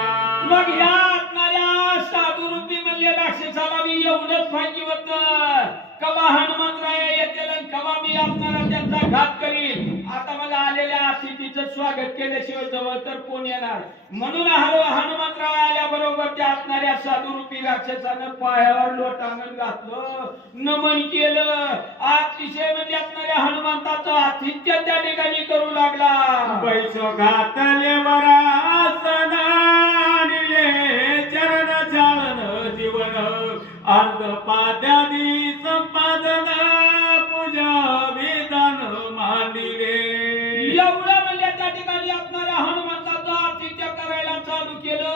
मग या आपणाऱ्या साधू रूपी म्हणजे राक्षसाला मी एवढंच पाहिजे होतं कवा हनुमंतराय येतील आणि कवा मी आपणारा त्यांचा घात करील. आता मला आलेल्या अतिथीचं स्वागत केल्याशिवाय जवळ तर कोण येणार. म्हणून हनुमंतराय आल्याबरोबर त्या आपणाऱ्या साधू रूपी राक्षसानं पायावर लोटांगण घातलं, नमन केलं. अतिशय म्हणजे आपणाऱ्या हनुमंताचं आतिथ्य त्या ठिकाणी करू लागला. पैसो घातले वरासन आणले चरण चालन जीवन अर्ध पाद्यादी संपादन पूजा विधान मांडिले. एवढं म्हणजे त्या ठिकाणी आपणाऱ्या हनुमंताचं आतिथ्य करायला चालू केलं.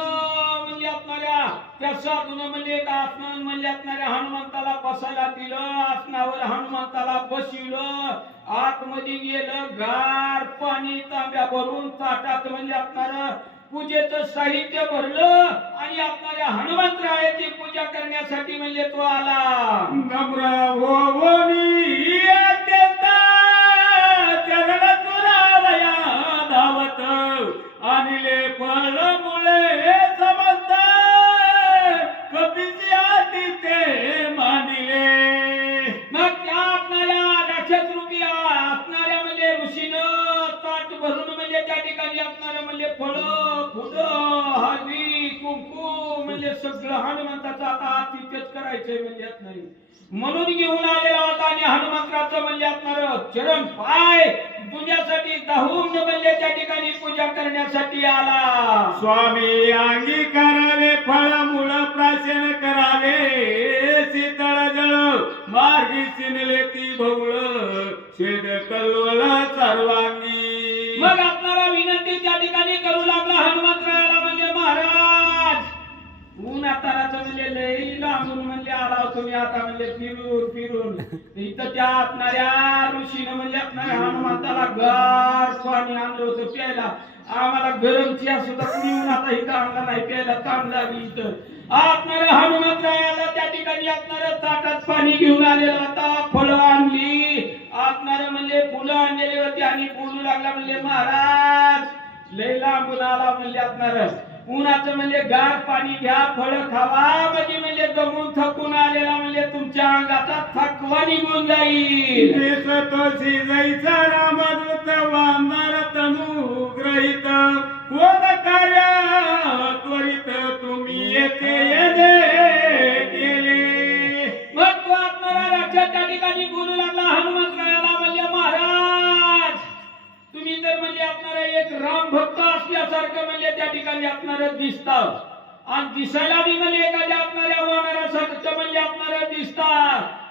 म्हणजे आपणाऱ्या त्या साधूनं म्हणजे एक आसन म्हणजे आपणाऱ्या हनुमंताला बसायला दिलं, आसनावर हनुमंताला बसविलं, आतमध्ये गेलं, गार पाणी तांब्या भरून ताटात म्हणजे आपणारं पूजेचं साहित्य भरलं आणि आपणाऱ्या हनुमंतरायाची पूजा करण्यासाठी म्हणजे तो आला. नम्र होवनी अत्यंत चरण तुरावया धावत आणले फळ मुळे समस्त कपिसी आतिथे मांडिले. मग त्या आपणाऱ्या राक्षस रूपी आपणाऱ्या म्हणजे ऋषीनं ताट भरून म्हणजे त्या ठिकाणी आपणाऱ्या म्हणजे फळं फुलं हळदी कुंकू म्हणजे सगळं हनुमंताचं आता आतिथ्यच करायचंय म्हणजे नाही. म्हणून घेऊन आलेला होता आणि हनुमंताचं म्हणजे आपणारं चरण पाय तुझ्यासाठी दाहून म्हणजे त्या ठिकाणी पूजा करण्यासाठी आला. स्वामी अंगी करावे फळ मूळ प्राशन करावे शीतळ जळ मार्गी सिनले ती भवळ शेद कल्वळ सर्वांगी. मग आपणारा विनंती त्या ठिकाणी करू लागला हनुमंतरायाला म्हणजे महाराज ऊन आताराचं म्हणजे लई लांबून म्हणजे आला तुम्ही आता म्हणजे फिरून फिरून इथं त्या आपणाऱ्या ऋषीनं म्हणजे आपणाऱ्या हनुमंताला गार पाणी आणलं होतं प्यायला. आम्हाला गरम चहा सुद्धा कुणी येऊन आता इथं आणला नाही प्यायला काम लागली इथं. आपणाऱ्या हनुमंतरायाला त्या ठिकाणी आपणाऱ्या ताटात पाणी घेऊन आलेलं होता, फळं आणली, आपणारं म्हणजे फुलं आणलेली होती आणि बोलू लागला म्हणजे महाराज लय लांबून आला म्हणजे आपणारं उन्हाचं म्हणजे गार पाणी घ्या, फळं खावा, म्हणजे दमून थकून आलेला म्हणजे तुमच्या अंगाचा थकवा निघून जाईल. तोशी जैसा रामदूत वामनार तनु ग्रहित कोण कार्य त्वरित तुम्ही येथे येणे केले. मग तो आपणारा राक्षस त्या ठिकाणी बोलू लागला हनुमंतरायाला, म्हणजे महाराज तुम्ही तर म्हणजे आपणारा एक राम भक्त असल्यासारखं म्हणजे त्या ठिकाणी आपणारा दिसता आणि दिसायला बी म्हणजे एखाद्या आपणाऱ्या वानरासारखं म्हणजे आपणारा दिसता.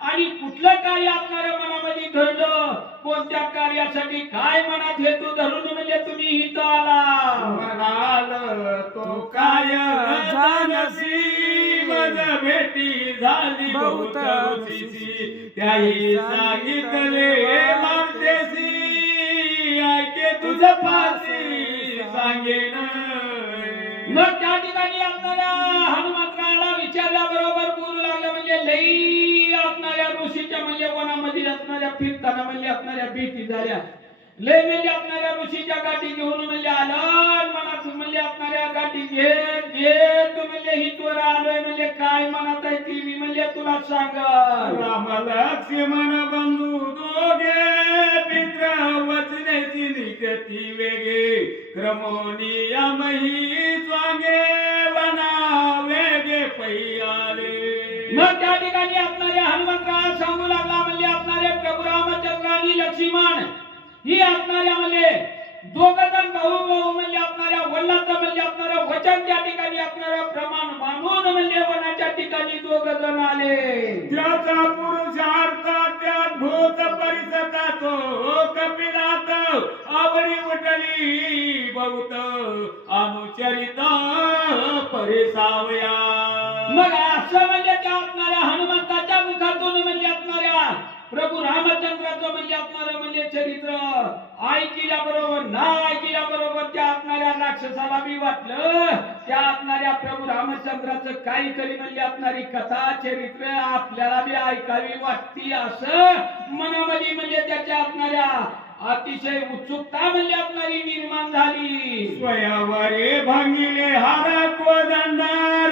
आणि कुठलं कार्य आपणाऱ्या मनामध्ये धरलं, कोणत्या कार्यासाठी काय मनात हेतू धरून म्हणजे तुम्ही इथं आला. म्हणाल तो काय जानसी मज भेटी झाली बहुत ऋषीची त्याही सांगितले मानतेसी ऐके तुझ पासी सांगेन. मग त्या ठिकाणी आपणाऱ्या हनुमंतरायाला विचारल्याबरोबर बोलू लागलं, म्हणजे लई आपणाऱ्या ऋषीच्या म्हणजे वनामध्ये असणाऱ्या फिरताना म्हणजे आपणाऱ्या भेटी झाल्या. लय म्हणजे आपणाऱ्या ऋषीच्या गाठी घेऊन म्हणजे आलं, मनात म्हणजे आपणाऱ्या गाठी घेत घेत म्हणजे हितवर आलोय, म्हणजे काय मनात आहे ती मी म्हणजे तुला सांग. राम लक्ष्मण बंधू दोघे पित्र वचनेची निकती वेगे क्रमोनी यामही स्वांगे वना वेगे पै आले. मग त्या ठिकाणी आपणारे हनुमंतराय सांगू लागला, म्हणजे आपणारे प्रभू रामचंद्र आणि लक्ष्मण ही आपणाऱ्या म्हणजे दोघजण भाऊ भाऊ म्हणजे आपणाऱ्या वडिलांचं म्हणजे आपणारं वचन त्या ठिकाणी आपणारं प्रमाण मानून म्हणजे वनाच्या ठिकाणी दोघजण आले. त्याचा पुरुषार्थ त्यात भूत परिसता तो कपिलात आवडी उठली बहुत अनुचरित परिसावया. मग असं म्हणजे त्या आपणाऱ्या हनुमंताच्या मुखातून म्हणजे आपणाऱ्या प्रभू रामचंद्राचं म्हणजे आपणारं म्हणजे चरित्र ऐकल्याबरोबर ना ऐकल्याबरोबर त्या आपणाऱ्या राक्षसाला बी वाटलं त्या आपणाऱ्या प्रभू रामचंद्राचं काही तरी म्हणजे आपणारी कथा चरित्र आपल्याला बी ऐकावी वाटती, असं मनामध्ये म्हणजे त्याच्या आपणाऱ्या अतिशय उत्सुकता म्हणजे आपणारी निर्माण झाली. स्वयंवरे भांगिले हार कोदंड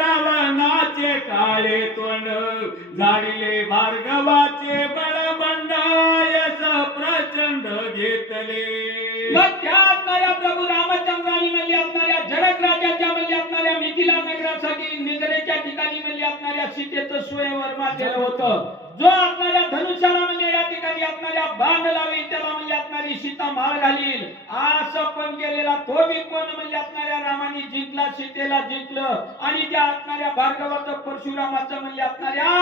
रावणाचे काळे तोंड झाडिले भार्गवाचे बळबंड यश प्रचंड घेतले. मग त्या आपणाऱ्या प्रभू रामचंद्राने म्हणजे आपणाऱ्या जनक राजाच्या म्हणजे आपणाऱ्या मिथिला नगरासाठी निगरेच्या ठिकाणी म्हणजे आपणाऱ्या सीतेचं स्वयंवर मारलेलं होतं. जो आपणाऱ्या धनुष्याला म्हणजे या ठिकाणी आपणाऱ्या बाण लावेल त्याला म्हणजे आपणारी सीता माळ घालील असं पण केलेला तो बी कोण म्हणजे आपणाऱ्या रामाने जिंकला, सीतेला जिंकलं. आणि त्या आपणाऱ्या भार्गवाचं परशुरामाचं म्हणजे आपणाऱ्या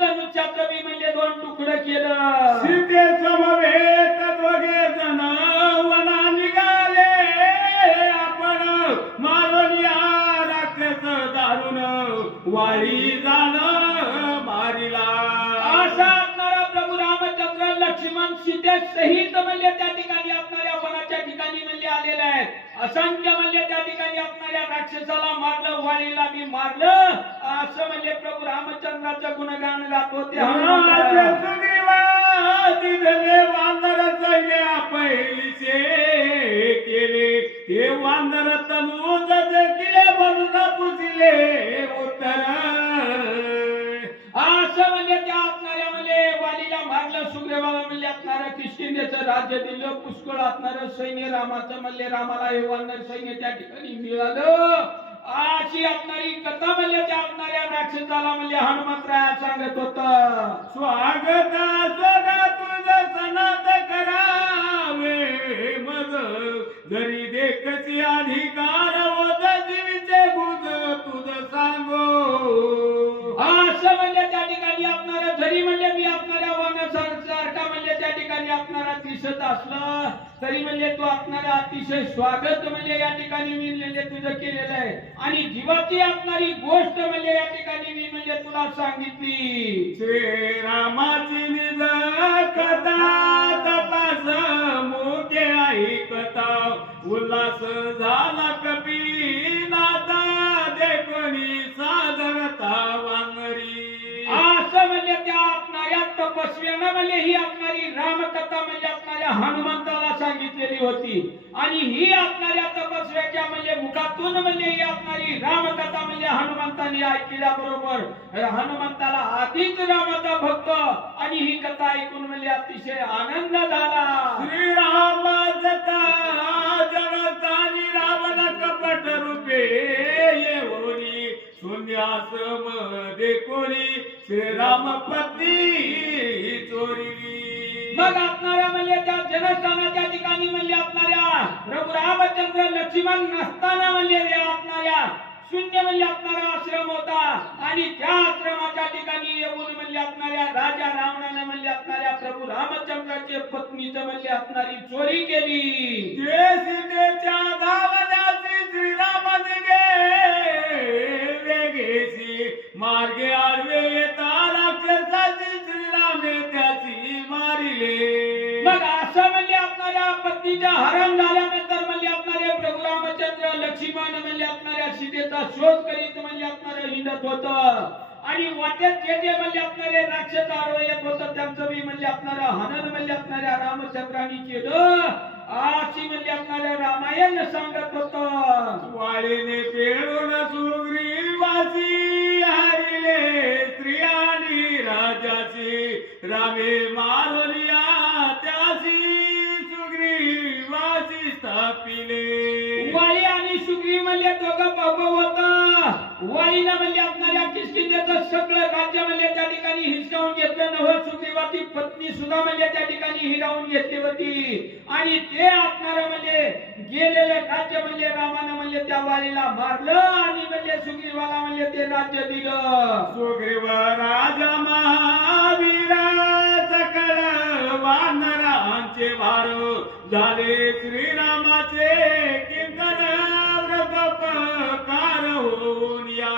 धनुष्याचं बी म्हणजे दोन तुकडं केलं. सीते समवेत दोघे जण वना निघाले आपण मारून या राक्षस दारुण वाळी जाणं मारिला. असा आपणारा प्रभू रामचंद्र लक्ष्मण सीते सहित म्हणजे त्या ठिकाणी आपणाऱ्या वनाच्या ठिकाणी म्हणजे आलेले आहेत. असंख्य म्हणजे त्या ठिकाणी आपणाऱ्या राक्षसाला मारलं, वाळीला बी मारलं, असं म्हणजे प्रभू रामचंद्राचं गुणगान गात होते. तिथले वानर सैन्य पैसे केले ते वानर तनु देखील म्हणून पुसिले उत्तर. असं म्हणजे त्या आपणाऱ्या म्हणजे वालीला मारलं, सुग्रीवाला म्हणजे आपणारं किष्किंधेचं राज्य दिलं, पुष्कळ आपणारं सैन्य रामाचं म्हणजे रामाला हे वानर सैन्य त्या ठिकाणी मिळालं. अशी आपणारी कथा म्हणजे त्या आपणाऱ्या राक्षसाला म्हणजे हनुमंतराया सांगत होता. स्वागत सदा तुझ सनात करावे मग जरी देखची अधिकार होत जीवीचे बुध तुझ सांगो. असं म्हणजे त्या ठिकाणी आपणारा जरी म्हणजे मी आपणाऱ्या वानरासारखा म्हणजे त्या ठिकाणी आपणारा दिसत असला तरी म्हणजे तो आपणारा अतिशय स्वागत म्हणजे या ठिकाणी मी म्हणजे तुझं केलेलं आहे. आणि जीवाची आपणारी गोष्ट म्हणजे या ठिकाणी मी म्हणजे तुला सांगितली. श्री रामाची निज कथा तपास मोठे ऐकता उल्हास झाला कपिनाथा देखणी सादरता वानरी. असं म्हणजे त्या आपणाऱ्या तपस्व्यानं म्हणजे ही आपणारी रामकथा म्हणजे आपणाऱ्या हनुमंताला सांगितलेली होती आणि ही आपणाऱ्या तपस्व्याच्या म्हणजे मुखातून म्हणजे ही आपणारी रामकथा म्हणजे हनुमंताने ऐकल्याबरोबर हनुमंताला आधीच रामाचा भक्त आणि ही कथा ऐकून म्हणजे अतिशय आनंद झाला. श्रीराम जनतानी रावण कपट रूपे येऊनी शून्यासम कोणी श्रीराम पत्नी चोरी. मग आपणाऱ्या म्हणजे त्या जनस्थानाच्या ठिकाणी म्हणजे आपणाऱ्या प्रभू रामचंद्र लक्ष्मण नसताना म्हणजे आपणाऱ्या शून्य म्हणजे आपणारा आश्रम होता आणि त्या आश्रमाच्या ठिकाणी येऊन म्हणजे आपणाऱ्या राजा रावणानं म्हणजे आपणाऱ्या प्रभू रामचंद्राचे पत्नीचं म्हणजे आपणारी चोरी केली. ते सीतेच्या धावण्याची श्रीराम निघे वेगेसी मार्गे आडवे येता राक्षसाची श्रीरामे त्याची मारिले. मग असं म्हणजे आपणाऱ्या पत्नीचा हरण झाल्यानंतर म्हणजे आपणारे प्रभू रामचंद्र लक्ष्मण म्हणजे आपणाऱ्या सीतेचा शोध करीत म्हणजे आपणारे हिंडत होत आणि वाटेत जे जे म्हणजे आपणारे राक्षस आडवे येत होत त्यांचं बी म्हणजे आपणारा हनन म्हणजे आपणाऱ्या रामचंद्रांनी केलं अशी म्हणजे आपणाऱ्या रामायण सांगत होत. वाळीने पेळून सुग्रीवासी हारिले स्त्रियानी राजाची रामे मारलिया त्यासी सुग्रीवासी स्थापिले. वाली आणि सुग्रीव म्हणजे दोघं भाऊ होता. वालीनं म्हणजे आपणाऱ्या किष्किंधेचं सगळं राज्य म्हणजे त्या ठिकाणी हिसकावून घेतलं नव्हतं. सुग्रीवाची पत्नी सुद्धा म्हणजे त्या ठिकाणी हिरावून घेतली होती आणि ते आपणारा म्हणजे गेलेलं राज्य म्हणजे रामानं म्हणजे त्या वालीला मारलं आणि म्हणजे सुग्रीवाला म्हणजे ते राज्य दिलं. सुग्रीव राजा महावीरा सकळ वानरांचे भार झाले श्रीरामाचे किंकण व्रतपकार होऊन या.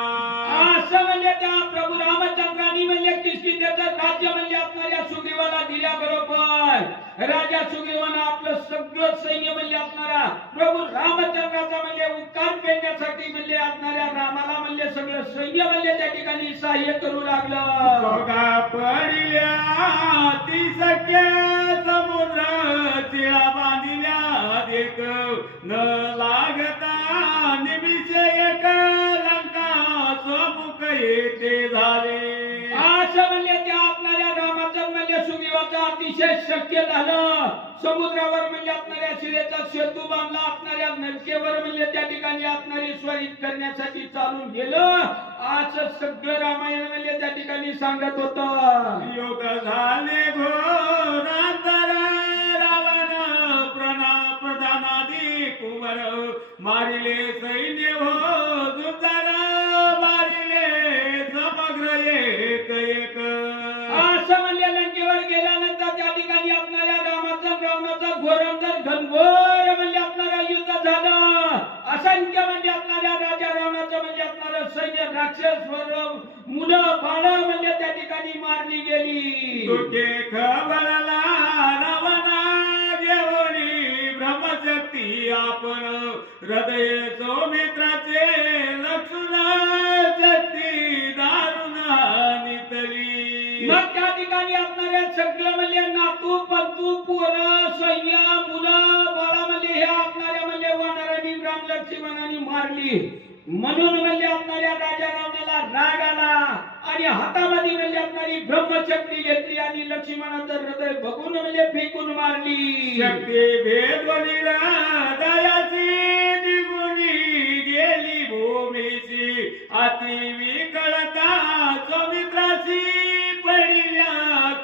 असं म्हणजे त्या प्रभू रामचंद्रांनी म्हणजे किष्किंधेचं राज्य म्हणजे आपणाऱ्या सुग्रीवाला दिल्याबरोबर राजा सुग्रीवानं आपलं सगळं सैन्य म्हणजे आपणारा प्रभू रामचंद्राचा म्हणजे उपकार फेडण्यासाठी म्हणजे आपणाऱ्या रामाला म्हणजे सगळं सैन्य म्हणजे त्या ठिकाणी सहाय्य करू लागलं. बघा पडिल्या ती सख्य समुद्र चिळा बांधिल्या देख न लागता निमिष एक लंका समुख येते झाले. असं म्हणजे त्या आपणाऱ्या रामाचं म्हणजे सुग्रीवाचं अतिशय शक्य झालं. समुद्रावर म्हणजे आपणाऱ्या शिलेचा सेतू बांधला. आपणाऱ्या नौकेवर म्हणजे त्या ठिकाणी आपणारी स्वारीत करण्यासाठी चालून गेलं. असं सगळं रामायण म्हणजे त्या ठिकाणी सांगत होतं. योग झाले घोरांतर रावण प्रधानादी कुंवर मारिले सैन्य हो जुंजार मारिले समग्र एक एक. असं म्हणजे लंकेवर गेल्यानंतर त्या ठिकाणी आपणाऱ्या रामाचा रावणाचा घोरांतर घनघोर म्हणजे आपणारा युद्ध झालं. असंख्य म्हणजे आपणाऱ्या राजा रावणाचं म्हणजे आपणारं सैन्य राक्षस मुलं बाळ म्हणजे त्या ठिकाणी मारली गेली. तुझे खबरला रावणा घेऊनी ब्रह्मशक्ती आपण हृदय सौमित्राचे लक्षण शक्ती दारुण नितली. मग त्या ठिकाणी आपणाऱ्या सगळं म्हणजे नातू पंतू पोरं सैन्य मुलं बाळा म्हणजे ह्या आपणाऱ्या म्हणजे वानरांनी राम लक्ष्मणांनी मारली. म्हणून म्हणजे आपणाऱ्या राजा रावणाला राग आला आणि हातामध्ये म्हणजे आपणारी ब्रह्मशक्ती घेतली आणि लक्ष्मणाचं हृदय बघून म्हणजे फेकून मारली. शक्ती भेदवलीला दयाची निघुनी गेली भूमीची अति विकळता सौमित्राशी पडिल्या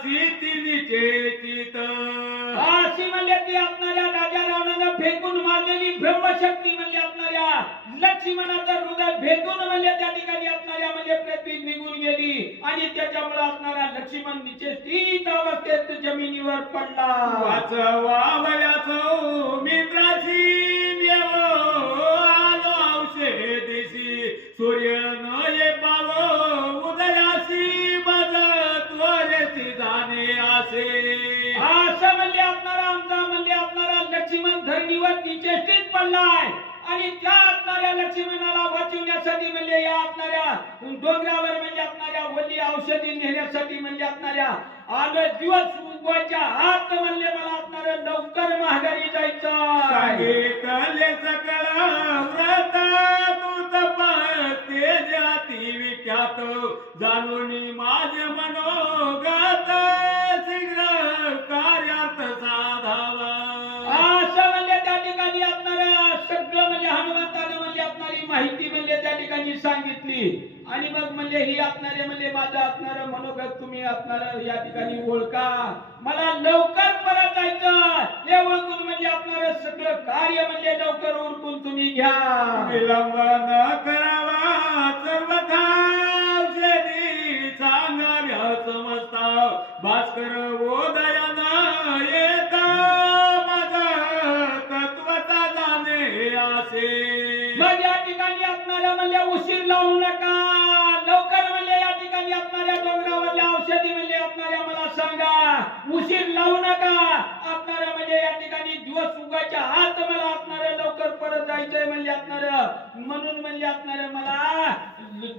चितीचे चित. अशी म्हणजे ती आपणाऱ्या राजा रावणानं फेकून मारलेली ब्रह्मशक्ती म्हणजे आपणाऱ्या लक्ष्मणाचं हृदय भेदून म्हणजे त्या ठिकाणी आपणाऱ्या म्हणजे पृथ्वी निघून गेली आणि त्याच्यामुळे आपणारा लक्ष्मण निश्चित अवस्थेत जमिनीवर पडला. वाचवावयाचो मित्राची देव आलो औषधीशी सूर्य न ये पावो उदयासी बज त्वरेसी जाणे असे. असं म्हणजे आपणारा आमचा म्हणजे आपणारा लक्ष्मण धरणीवर निश्चित पडलाय आणि त्या असणाऱ्या लक्ष्मणाला वाचवण्यासाठी म्हणजे या असणाऱ्या डोंगरावर म्हणजे असणाऱ्या वल्ली औषधी नेण्यासाठी म्हणजे असणाऱ्या आलो दिवस उगवायच्या हात म्हणले मला असणारं लवकर माघारी जायचं सांगितले सकळ व्रत तू तपासते जाती विख्यात जाणून माझे मनोगत शीघ्र कार्यार्थ साधावा. असं म्हणजे त्या ठिकाणी असणारं सगळं म्हणजे हनुमंतानं म्हणजे असणारी माहिती म्हणजे त्या ठिकाणी सांगितली आणि मग म्हणजे ही असणारे म्हणजे माझं असणारं मनोगत तुम्ही असणारं या ठिकाणी ओळखा मला लवकर परत जायचं हे ओळखून म्हणजे आपणारं सगळं कार्य म्हणजे लवकर उरकून तुम्ही घ्या विलंब न करावा सर्वथा औषधी सांगाव्या समजता भास्कर उदयाना येता माझा तत्वता जाणे आसे. मग या ठिकाणी असणाऱ्या म्हणजे उशीर लावू नका लवकर म्हणजे या ठिकाणी असणाऱ्या डोंगरावरल्या औषधी म्हणजे असणाऱ्या मला सांगा उशीर लावू नका असणाऱ्या म्हणजे या ठिकाणी दिवस उगायच्या हात मला असणारं लवकर परत जायचंय म्हणजे असणारं म्हणून म्हणजे असणारं मला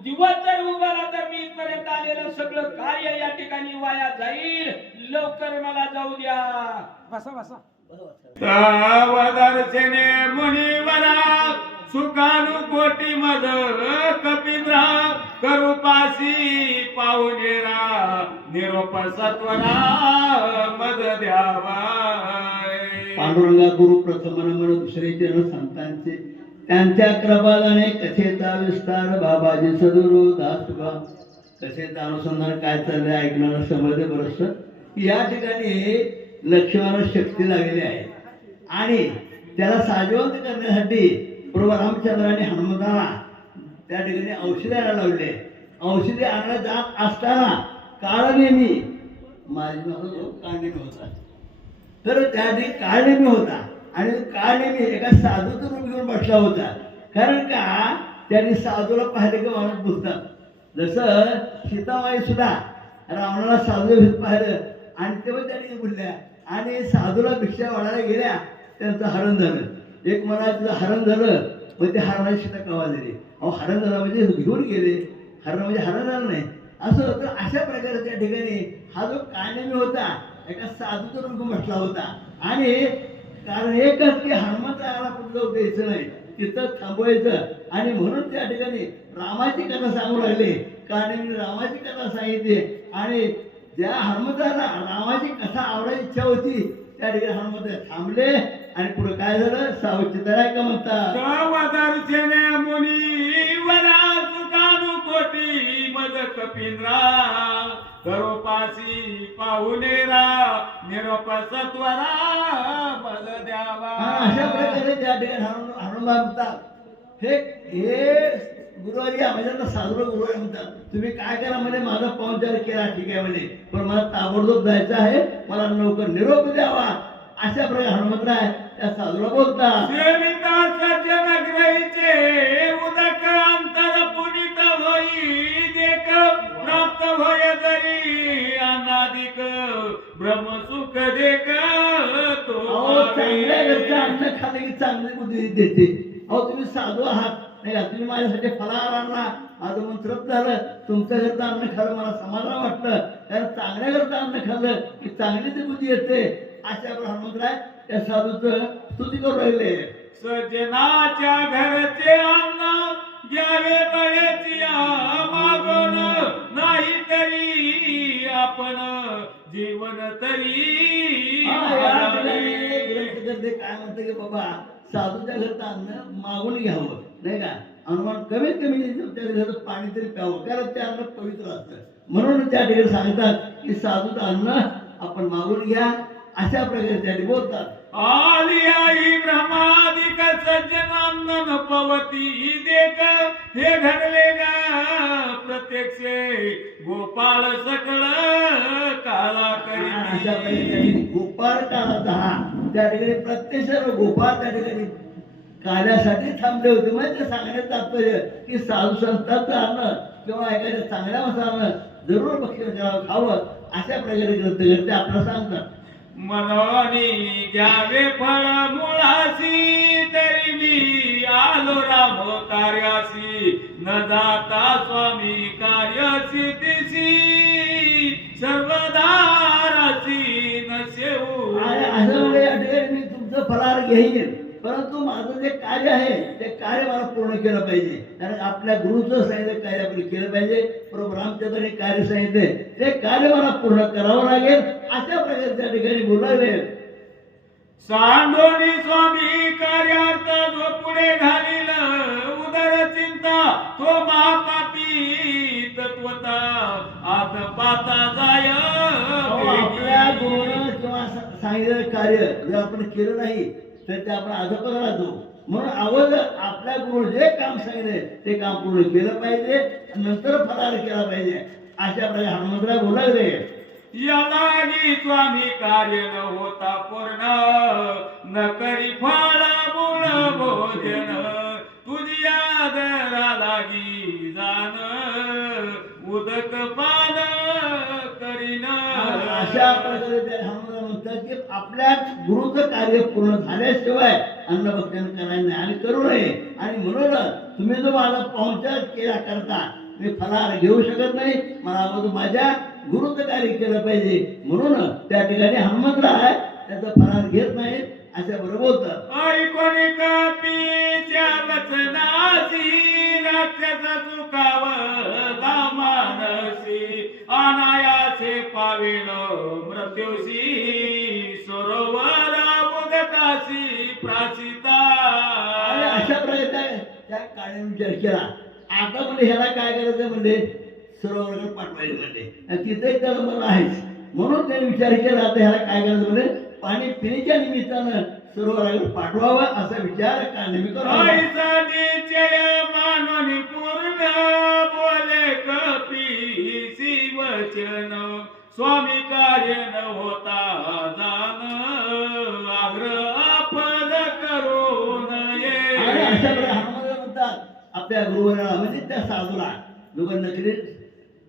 दिवस जर उगाला तर मी इथपर्यंत आलेलं सगळं कार्य या ठिकाणी वाया जाईल लवकर मला जाऊ द्या बसा बसा सावदर्शने मुनिवरा सुखानुकोटी मद कपिंद्रा करूपासी पाहुणेरा निरोप सत्वरा मद द्यावा. पांडुरंगा गुरु प्रथम नमन दुसरे चरण संतांचे त्यांच्या कृपालाने कथेचा विस्तार बाबाजी सदुरू दासुबा कथेचं अनुसंधान काय चाललंय ऐकणारा समज बरस या ठिकाणी लक्ष्मणाला शक्ती लागलेली आहे आणि त्याला साजवंत करण्यासाठी प्रभू रामचंद्राने हनुमंताला त्या ठिकाणी औषधी आणायला लावले. औषधी आणायला जात असताना काळनेमी माझी काळनेमी होता तर त्या ठिकाणी काळनेमी होता आणि काळनेमी एका साधूचं रूप घेऊन बसला होता कारण का त्यांनी साधूला पाहिले की माणूस बोलतात जसं सीतामाई सुद्धा रावणाला साधू भेट पाहिलं आणि तेव्हा त्यांनी बोलल्या आणि साधूला भिक्षा वाढायला गेल्या त्यांचं हरण झालं एक मनाचं हरण झालं मग ते हरणाची सीता कवा झाली अहो हरण झाला म्हणजे घेऊन गेले हरण म्हणजे हरण झालं नाही असं तर अशा प्रकारे त्या ठिकाणी हा जो काळनेमी होता एका साधूचा रूप म्हटला होता आणि कारण एकच की हनुमंताला पुढं द्यायचं नाही तिथं थांबवायचं आणि म्हणून त्या ठिकाणी रामाची कथा सांगू लागली काळनेमीने रामाची कथा सांगितली आणि ज्या हनुमंताला रामाची कथा आवडायची इच्छा होती त्या ठिकाणी हनुमंत थांबले आणि पुढे काय झालं सावचितराय का म्हणतात सावदर्शने मुनिवरा सुखानुकोटी मद कपिंद्रा करूपासी पाहुणेरा निरोप सत्वरा मद द्यावा. अशा प्रकारे त्या ठिकाणी हनुमान म्हणतात हे गुरुवारी माझ्याला साधू गुरुवारी म्हणतात तुम्ही काय करा म्हणजे माझा पाहुणचार केला ठीक आहे म्हणे पण मला ताबडतोब जायचं आहे मला लवकर निरोप द्यावा अशा प्रकारे हनुमंतराय त्या साधूला बोलतात सेविता सज्जन ग्रहीचे उदक अंतर पुनित होई देख प्राप्त होय जरी अनादिक ब्रह्मसुख देख तो चांगल्या घरचं अन्न खाल्लं की चांगली बुद्धी देते अहो तुम्ही साधू आहात नाही का तुम्ही माझ्यासाठी फलाहार आणला माझं मन तृप्त झालं तुमच्या घरचं अन्न खाल्लं मला समाधान वाटलं कारण चांगल्या घरचं अन्न खाल्लं की चांगली ती बुद्धी येते अशा हनुमंतराय त्या साधूचं स्तुती करू राहिले. सज्जनाच्या घरचे अन्न घ्यावे बळेची मागून नाही तरी आपण जीवन तरी ग्रंथकर्ते काय म्हणते की बाबा साधूच्या घरचं अन्न मागून घ्यावं नाही का अनुमान कमीत कमी त्या घरात पाणी तरी प्यावं कारण ते अन्न पवित्र असतं म्हणून त्या ठिकाणी सांगतात की साधूचं अन्न आपण मागून घ्या अशा प्रकारे त्या बोलतात आली आई ब्रह्मादिक सज्जनांना पवती देख हे घडले गा प्रत्यक्ष गोपाळ सकळ काळा अशा करी प्रकारे गोपाळ काळाचा हा त्या ठिकाणी प्रत्यक्ष गोपाळ त्या ठिकाणी काल्यासाठी थांबले होते म्हणजे ते सांगण्यात तात्पर्य की साधू संतांचं अन्न किंवा एखाद्या चांगल्या मसाला जरूर पक्षी खावं अशा प्रकारे ग्रंथकर्ते आपल्याला सांगतात. मनोनी घ्यावे फळ मुळासी तरी मी आलो राम कार्यासी न जाता स्वामी कार्यसिद्धीसी सर्वदारासी न सेऊ. आणि असं म्हणजे या ठिकाणी मी तुमचं फरार घेईन, परंतु माझं जे कार्य आहे ते कार्य मला पूर्ण केलं पाहिजे. कारण आपल्या गुरुचं सांगितलं कार्य आपण केलं पाहिजे. प्रभू रामचंद्रांनी कार्य सांगितले ते कार्य मला पूर्ण करावं लागेल. अशा प्रकारे त्या ठिकाणी बोलावे. सांडोनी स्वामी कार्यार्थ जो पुढे घालील उदर चिंता तो महापापी तत्वता आत पाता जाय. आपल्या गुरुनं किंवा सांगितलेलं कार्य जर आपण केलं नाही तर ते आपण अधपद राहतो. म्हणून आवाज आपल्या गुरु जे काम सांगितले ते काम पूर्ण केलं पाहिजे, नंतर फरार केला पाहिजे. अशा प्रकारे हनुमंतराय बोलावे. यालागी स्वामी कार्य न होता पूर्ण न करी फळ मूळ भोजन तुझी आदरा लागी जाण उदक पान करीन. अशा प्रकारे ते हनुमंतराय म्हणतात की आपल्या गुरुचं कार्य पूर्ण झाल्याशिवाय अन्न भक्षण करायचं नाही आणि करू नये. आणि म्हणून तुम्ही जो माझा पाहुणचार केला करता मी फरार घेऊ शकत नाही. मला अगोदर माझ्या गुरुचं कार्य केलं पाहिजे. म्हणून त्या ठिकाणी हनुमंतराय त्याचा फरार घेत नाही. अशा बरोबर बोलतात. ऐकोनी कपीच्या वचनासी राक्षस चुकावला मानसी अनायासे पाविण मृत्यूसी सरोवर मुदकासी प्रासिता. आणि अशा प्रकारे त्या काळाने विचार केला. आता म्हणजे ह्याला काय करायचं म्हणजे सरोवराकडे पाठवायचं म्हणजे आणि तिथेही त्याला मला आहेच. म्हणून त्याने विचार केला आता ह्याला काय करायचं म्हणजे पाणी पिण्याच्या निमित्तानं सरोवराकडे पाठवावं असा विचार काढणे मानवनी पूर्ण बोले कपीसी वचन स्वामी कार्य न होता जाण आग्रह पद करू नये. आणि अशा प्रकारे हनुमान म्हणतात आपल्या गुरुवराला म्हणजे त्या साधूला लोक नकली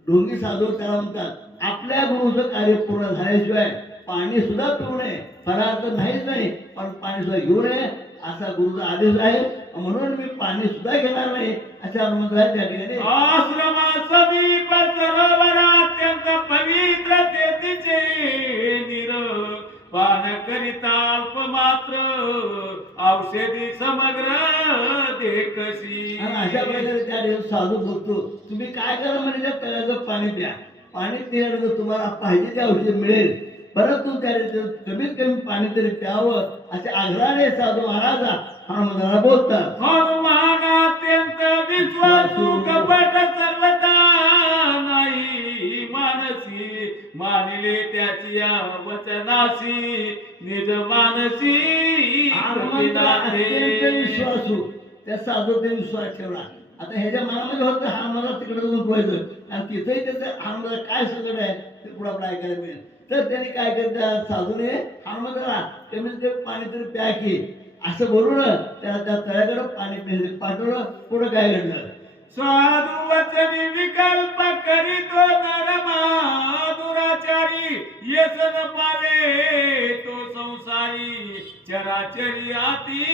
ढोंगी साधू त्याला म्हणतात आपल्या गुरुचं कार्य पूर्ण झाल्याशिवाय पाणी सुद्धा पिऊ नये. फरार तर नाहीच नाही पण पाणी सुद्धा घेऊ नये असा गुरुचा आदेश आहे. म्हणून मी पाणी सुद्धा घेणार नाही अशा हनुमंतराय त्या ठिकाणी. आश्रमा समीप सरोवर अत्यंत पवित्र तेथीचे निर पान करिता अल्प मात्र औषधी समग्र देखसी. आणि अशा प्रकारे त्या ठिकाणी साधू बघतो तुम्ही काय करा म्हणजे त्या तळ्याचं पाणी प्या. पाणी पिल्यानंतर तुम्हाला पाहिजे ते औषध मिळेल, परंतु त्या कमीत कमी पाणी तरी प्यावं असे आग्रहाने साधू महाराज हनुमंतराला बोलतात. हनुमान अत्यंत विश्वासू कपट सर्वता नाही मानसी मानिले त्याची या वचनासी निज मानसी अत्यंत विश्वासू त्या साधूने विश्वास ठेवला. आता ह्याच्या मनामध्ये होतं हा मला तिकडे जाऊन पोहायचं आणि तिथेही त्याचं हनुमंतराला काय संकट आहे ते पुढे आपल्याला ऐकायला मिळेल. तर त्यांनी काय केलं त्या साधूने हनुमंतराला कमीत कमी पाणी तरी प्या की असं बोलून त्याला त्या तळ्याकडे पाणी पिण्यासाठी पाठवलं. पुढे काय घडलं. साधू वचनी विकल्प करीतो नरमा दुराचारी येसन पावे तो संसारी चराचरी आती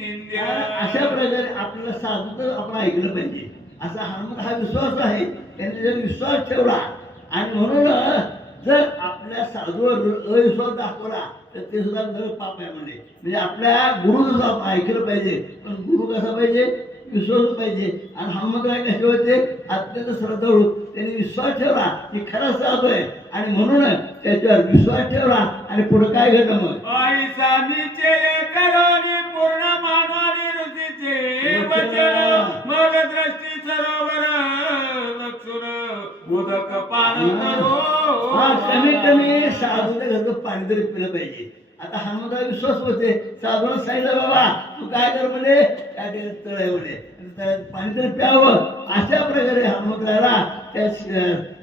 निंद्य. अशा प्रकारे आपल्याला साधू तर आपण ऐकलं पाहिजे असा हनुमंत हा विश्वास आहे. त्यांनी जर विश्वास ठेवला आणि म्हणून जर आपल्या साधूवर अविश्वास दाखवला तर ते सुद्धा नरक पाप आहे म्हणजे आपल्या गुरुचं सुद्धा आपण ऐकलं पाहिजे. पण गुरु कसा पाहिजे विश्वास पाहिजे. आणि हनुमंतराय कसे होते अत्यंत श्रद्धाळू. त्यांनी विश्वास ठेवला की खरा साधू आहे आणि म्हणून त्याच्यावर विश्वास ठेवला. आणि पुढे काय घडलं मग. आईसा निश्चय करोनी पूर्ण मानवानी ऋषीचे वचन मग दृष्टी सरोवर लक्षुर उदक पान करो. कमीत कमी साधूच्या घरचं पाणी तरी पिलं पाहिजे. आता हनुमंतराय विश्वास होते साधूला सांगितलं बाबा तू काय कर म्हणे काय तळ आहे म्हणे पाणी तरी प्यावं. अशा प्रकारे हनुमंतरायला त्या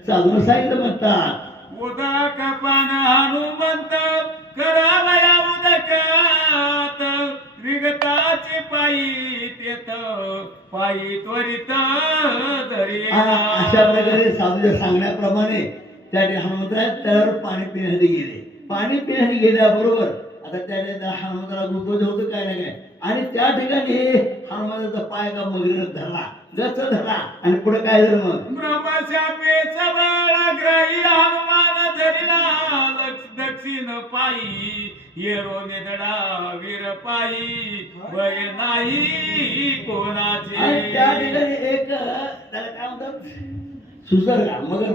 साधूला सांगितलं म्हणतात. उदक पान हनुमंत करावया उदकात विगताचे पायी तेथ पायी त्वरित धरी. अशा प्रकारे साधूच्या सांगण्याप्रमाणे त्या हनुमंतराय तळ्यावर पाणी पिण्यासाठी गेले. पाणी पिण्यासाठी गेल्याबरोबर आता आता त्या हनुमंताला गुंतवत होतं काय ना काय, आणि त्या ठिकाणी हनुमंताचा पाय का मगरीनं धरला, गच धरला, आणि पुढे काय झालं मग? ब्रह्मशापेचा बाळग्राही हनुमान धरिला दक्षिण पायी, येरो निधडा वीर पायी, भय नाही कोणाचे. आणि त्या ठिकाणी एक त्याला काय म्हणतात, सुसर्गा, मगर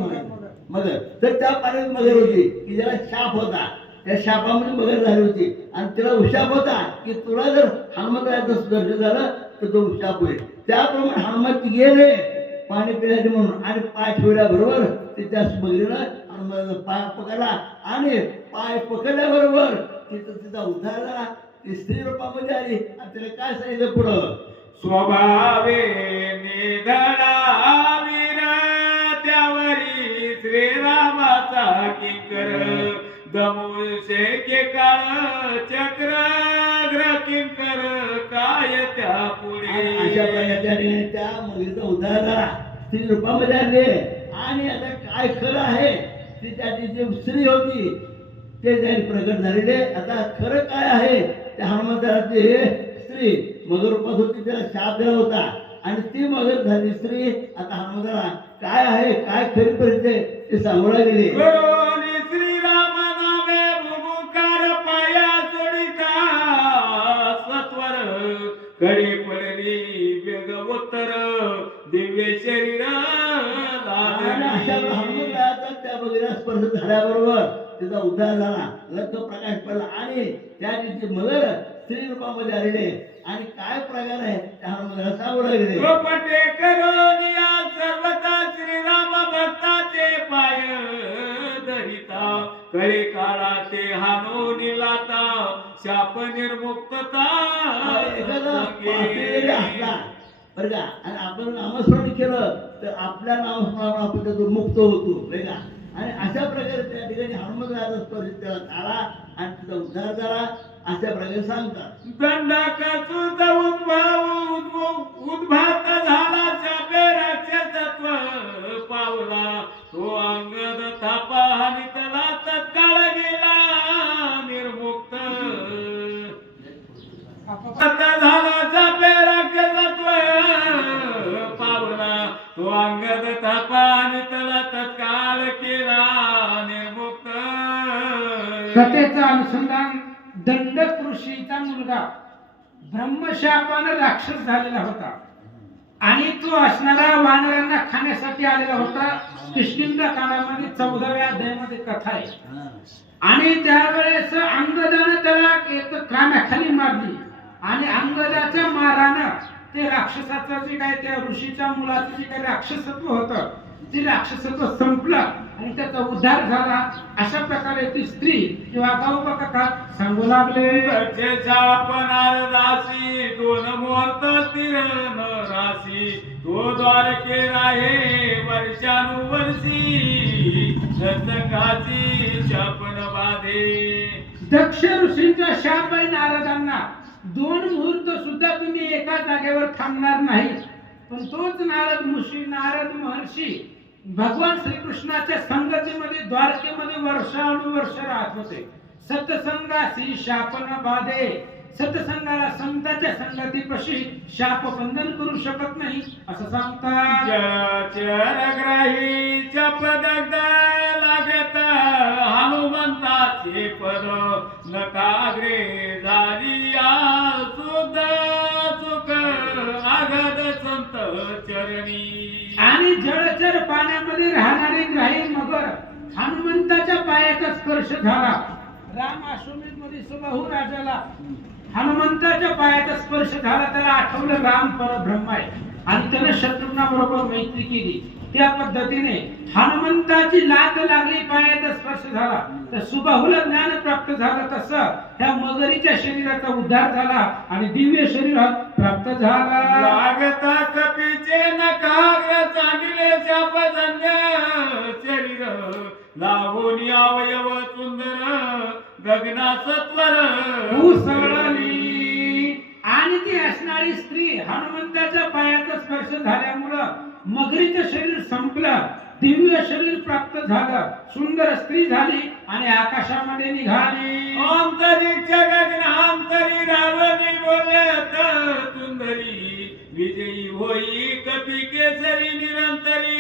मगर. तर त्या पाण्यात मगर होती की ज्याला शाप होता, त्या शापामध्ये मगर झाली होती, आणि तिला उशाप होता की तुला जर हनुमंताचं दर्शन झालं तर तो उशाप होईल. त्याप्रमाणे हनुमंत गेले पाणी पिण्याचे म्हणून, आणि पाय ठेवल्याबरोबर ते त्या मगरीनं हनुमंताचा पाय पकडला, आणि पाय पकडल्याबरोबर तिथं तिचा उद्धार झाला. ती स्त्री रूपामध्ये आली, आणि तिला काय सांगितलं पुढं? स्वभावे निधडा वीर त्यावरी श्रीरामाचा किंकर, दमुसे के काळ चक्र किंकर काय त्या पुढे. अशा प्रकारे त्या मुलीचा उद्धार झाला, स्त्री रूपामध्ये आले. आणि आता काय खरं आहे ती त्याची जी स्त्री होती ते त्यांनी प्रकट झालेले. आता खरं काय आहे, त्या हनुमंताला ते स्त्री मगर रूपात होती, त्याला शाप दिला होता, आणि ती मगर झाली स्त्री. आता हनुमंताला काय आहे, काय खरी परिस्थिती ते सांगू लागले. करोनी श्रीराम नामे भूमुकार पाया सोडिता सत्वर, कडे पडली वेग उत्तर दिव्य शरीर आणि अशा हनुमंताचा त्या मगरीला स्पर्श झाल्याबरोबर तिचा उद्धार झाला, लग्न प्रकाश पडला, आणि त्या दिवशी मगर स्त्री रूपामध्ये आलेले. आणि काय प्रकार आहे त्या हनुमंताला सांगू लागले. पटे करोनिया सर्वता श्रीराम भक्ताचे पाय धरिता, कळे काळा ते हानोनी लाता शाप निर्मुक्तता. एखादा पापी जरी असला बरं का, आणि आपण नामस्मरण केलं तर आपल्या नामस्मरण आपण त्यातून मुक्त होतो बरं का. आणि अशा प्रकारे त्या ठिकाणी हनुमंताचा स्पर्श त्याला झाला, आणि तिचा उद्धार झाला, अशा प्रकारे सांगतात. दंडकाचा उद्भात झाला, शापे राक्षसत्व पावला, तो अंगद थापा आणि त्याला तत्काळ गेला निर्मुक्त. झाला शापे राक्षसत्व पावला, तो अंगद थापा आणि त्याला तत्काळ केला निर्मुक्त. कथेचं अनुसंधान, दंडक ऋषीचा मुलगा ब्रह्मशापानं राक्षस झालेला होता, आणि तो असणारा वानरांना खाण्यासाठी आलेला होता. किष्किंधा काळामध्ये 14व्या अध्यायामध्ये कथा आहे. आणि त्यावेळेस अंगदानं त्याला एक कानाखाली मारली, आणि अंगदाच्या मारानं ते राक्षसाचं जे काय त्या ऋषीच्या मुलाचं जे काही राक्षसत्व होतं ते राक्षसत्व संपलं, आणि त्याचा उद्धार झाला. अशा प्रकारे ती स्त्री किंवा गावबाका सांगू लागले. राशी दोन मुहूर्त स्थिर न राशी, तो द्वारके राहे वर्षानुवर्षी सत्संगाची शापन बाधे. दक्ष ऋषींचा शाप आहे नारदांना, 2 मुहूर्त सुद्धा तुम्ही एका जागेवर थांबणार नाही. पण तोच नारद महर्षी भगवान श्रीकृष्णाच्या संगतीमध्ये द्वारकेमध्ये वर्षानुवर्ष राहत होते. सत्संगासी शापन बाधे, सत्संगाला संतांच्या संगतीपाशी शाप बंधन करू शकत नाही असं सांगतात. चरग्राहीच्या पदक लागत हनुमंताचे पद, नकाग्रे झाली सुद्धा सुख आगद संत चरणी. आणि जळचर पाण्यामध्ये राहणारी ग्राही मगर हनुमंताच्या पायाचा स्पर्श झाला. राम अश्वमेध मध्ये सुबाहू राजाला हनुमंताच्या पायाचा स्पर्श झाला, त्याला आठवलं राम परब्रह्म आहे, आणि त्याने शत्रुघ्नाबरोबर मैत्री केली. त्या पद्धतीने हनुमंताची लात लागली, पायाचा स्पर्श झाला, तर सुबाहूला ज्ञान प्राप्त झालं. तसं त्या मगरीच्या शरीराचा उद्धार झाला, आणि दिव्य शरीर प्राप्त झाला. लागता कपीचे नकाग्र चांदिले शापजन्य शरीर, लावून अवयव सुंदर गगना सत्वर उसळली. आणि ती असणारी स्त्री हनुमंताच्या पायाचा स्पर्श झाल्यामुळं मगरीचं शरीर संपलं, दिव्य शरीर प्राप्त झालं, सुंदर स्त्री झाली, आणि आकाशामध्ये निघाली. अंतरिक्ष होई कपी केसरी निरंतरी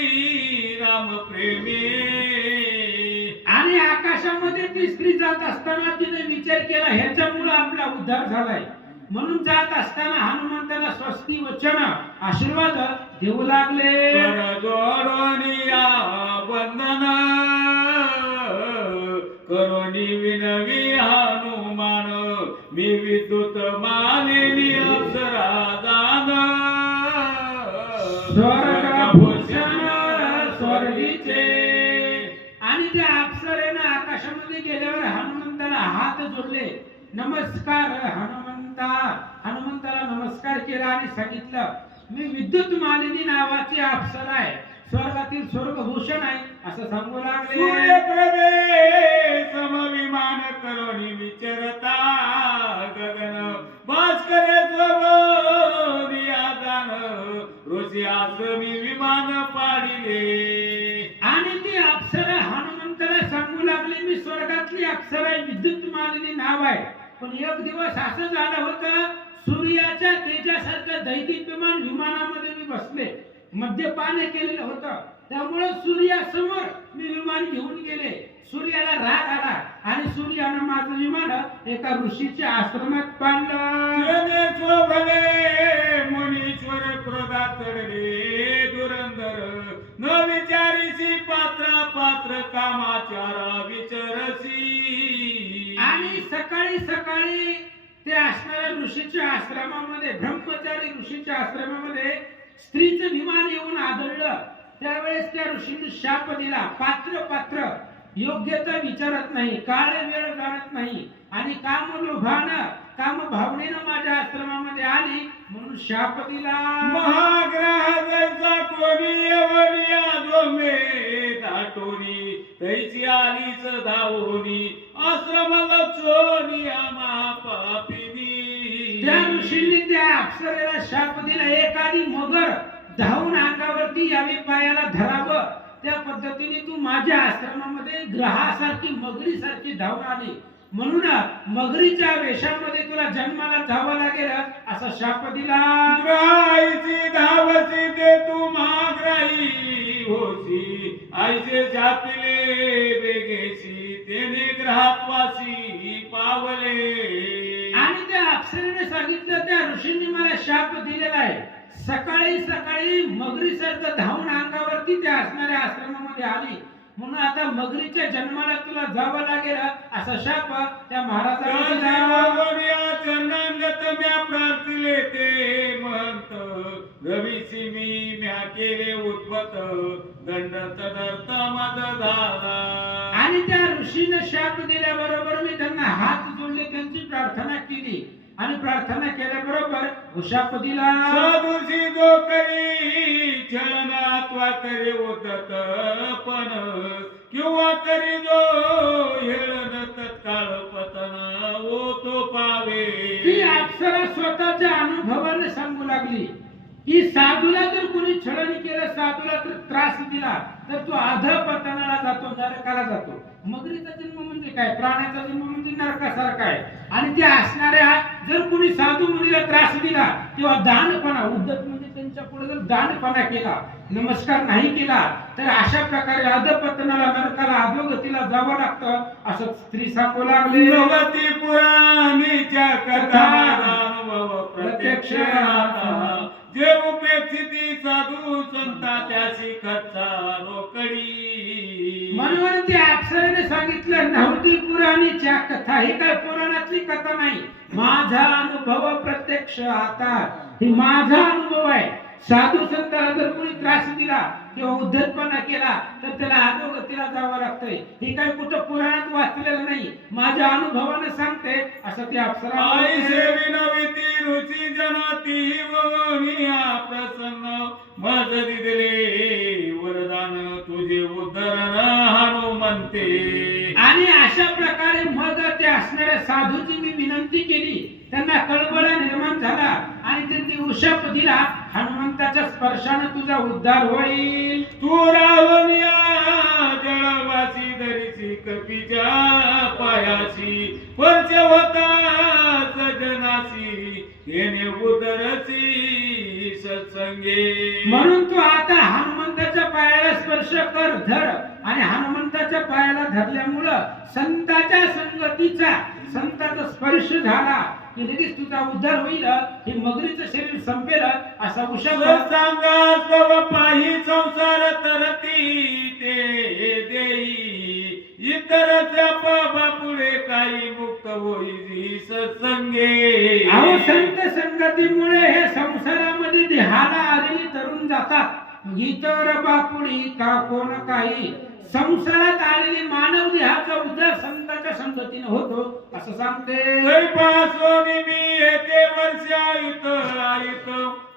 राम प्रेमी. आणि आकाशामध्ये ती स्त्री जात असताना तिने विचार केला ह्याच्यामुळे आपला उद्धार झालाय, म्हणून जात असताना हनुमंताला स्वस्ती वचन आशीर्वाद देऊ लागले. कर जोडोनिया वंदन करोनी विनवी हनुमान मी विद्युत मालिनी अप्सरा दान स्वर्गभूषण स्वर्गीचे. आणि त्या अप्सरेनं आकाशामध्ये गेल्यावर हनुमंताला हात जोडले. नमस्कार हनुमंताला नमस्कार केला आणि सांगितलं मी विद्युत मालिनी नावाची अप्सरा आहे, स्वर्गातील स्वर्गभूषण आहे असं सांगू लागले. सूर्यप्रभे समविमान करोनी विचरता गगन भास्करे दान रोजी आसमी विमान पाडिले. आणि ती अप्सरा हनुमंताला सांगू लागली मी स्वर्गातली अप्सरा आहे, विद्युत मालिनी नाव आहे. पण एक दिवस असं झालं होतं सूर्याच्या तेजासारखं दैदिप्यमान विमानामध्ये मी बसले, मद्यपान केलेलं होतं, त्यामुळे सूर्यासमोर मी विमान घेऊन गेले. सूर्याला राग आला आणि सूर्यानं माझं विमान एका ऋषीच्या आश्रमात बांधलं. मुनीश्वर क्रोधात चढले धुरंधर न विचारिसी पात्र पात्र कामाचारा विचरसी. आणि सकाळी सकाळी ते असणाऱ्या ऋषीच्या आश्रमामध्ये, ब्रह्मचारी ऋषीच्या आश्रमामध्ये स्त्रीचं विमान येऊन आदळलं. त्यावेळेस त्या ऋषीने शाप दिला, पात्र पात्र योग्यता विचारत नाही, काळ वेळ जाणत नाही आणि काम लोभानं काम भावनेनं माझ्या आश्रमामध्ये आली म्हणून शाप दिला. महाग्रह जैसा कोणी यवनिया जोमे दाटोनी तैसी आलीच धावोनी आश्रम लक्षोनिया महापापिनी. त्या ऋषींनी त्या अप्सरेला शाप दिला, एखादी मगर धावून अंगावरती यावी, पायाला धरावं, त्या पद्धतीने तू माझ्या आश्रमामध्ये ग्रहासारखी मगरीसारखी धावून आली, म्हणून मगरीच्या वेशामध्ये तुला जन्माला जावं लागेल असा शाप दिला. ग्रहाची धावसी ते तू महाग्राही होसी आईचे छापिले बेगेसी तेने ग्रहात्वासी पावले. आणि त्या अप्सरेने सांगितलं त्या ऋषींनी मला शाप दिलेला आहे, सकाळी सकाळी मगरीसारखं धावून अंगावरती त्या असणाऱ्या आश्रमामध्ये आली, म्हणून आता मगरीच्या जन्माला तुला जावं लागेल असा शाप त्या महाराजांनी दिला. चरणांगत म्या प्रार्थले ते महंत रवीसी मी म्या केले उद्भत दंड तदर्थ मद झाला. आणि त्या ऋषीने शाप दिल्याबरोबर मी त्यांना हात जोडले, त्यांची प्रार्थना केली आणि प्रार्थना केल्याबरोबर शाप दिला. साधुशी जो करी छळनात्वा करे उदत पण किंवा करी जो हेळन तत्काळ पतन ओ तो पावे. ती अप्सरा स्वतःच्या अनुभवाने सांगू लागली की साधूला जर कोणी छळण केलं, साधूला तर त्रास दिला तर तो अधःपतनाला जातो, नरकाला जातो. मगरीचा जन्म म्हणजे काय, प्राण्याचा जन्म म्हणजे नरकासारखा आहे. आणि त्या असणाऱ्या जर कोणी साधू मुलीला त्रास दिला किंवा दानपणा, उद्धत म्हणजे त्यांच्या पुढे जर दानपणा केला, नमस्कार नाही केला तर अशा प्रकारे अधःपतनाला, नरकाला, अधोगतीला जावं लागतं असं स्त्री सांगू लागली. भगवती पुराणीच्या कथा अनुभव प्रत्यक्ष आता जे उपेक्षिती साधू संता त्याची कथा रोकडी. म्हणून त्या अप्सरेने सांगितलं नव्हती पुराणीच्या कथा, ही काय पुराणातली कथा नाही, माझा अनुभव प्रत्यक्ष आता, ही माझा अनुभव आहे. साधू संताला जर कोणी त्रास दिला किंवा उद्धटपणा केला तर त्याला अधोगतीला जावं लागतंय, ही काय कुठं पुराणात वाचलेलं नाही, माझ्या अनुभवाने सांगते असं ते अप्सरा. आई सेविनविती रुची जनाती वनिया प्रसन्न मज दिले वरदान तुझे उद्धरण हनुमंते. आणि अशा प्रकारे मग ते असणाऱ्या साधूची मी विनंती केली, त्यांना कळवळा निर्माण झाला आणि त्यांनी उशाप दिला, हनुमंताच्या स्पर्शाने तुझा उद्धार होईल. तू रावणिया जळवासी धरीसी कपीच्या पायाशी वर्ष होता सजनासी येणे उदरसी सत्संग संगे म्हणून तू आता हनुमंताच्या पायाला स्पर्श कर, धर. आणि हनुमंताच्या पायाला धरल्यामुळं संताच्या संगतीचा, संताचा स्पर्श झाला की लगेच तुझा उद्धार होईल. हे मगरीचं शरीर संपेल असा उशा सांगा सव पाही संसार तरती ते देई इतरच्या बाबा पुढे काही मुक्त होई सत्संगे. अहो संत संगतीमुळे हे संसारामध्ये देहाला आलेली तरुण जातात. इतर बापुडी का कोण काही संसारात आलेली मानव देहाचा उद्धार संतांच्या संगतीने होतो असं सांगते. पासून मी येते वर्ष आयुत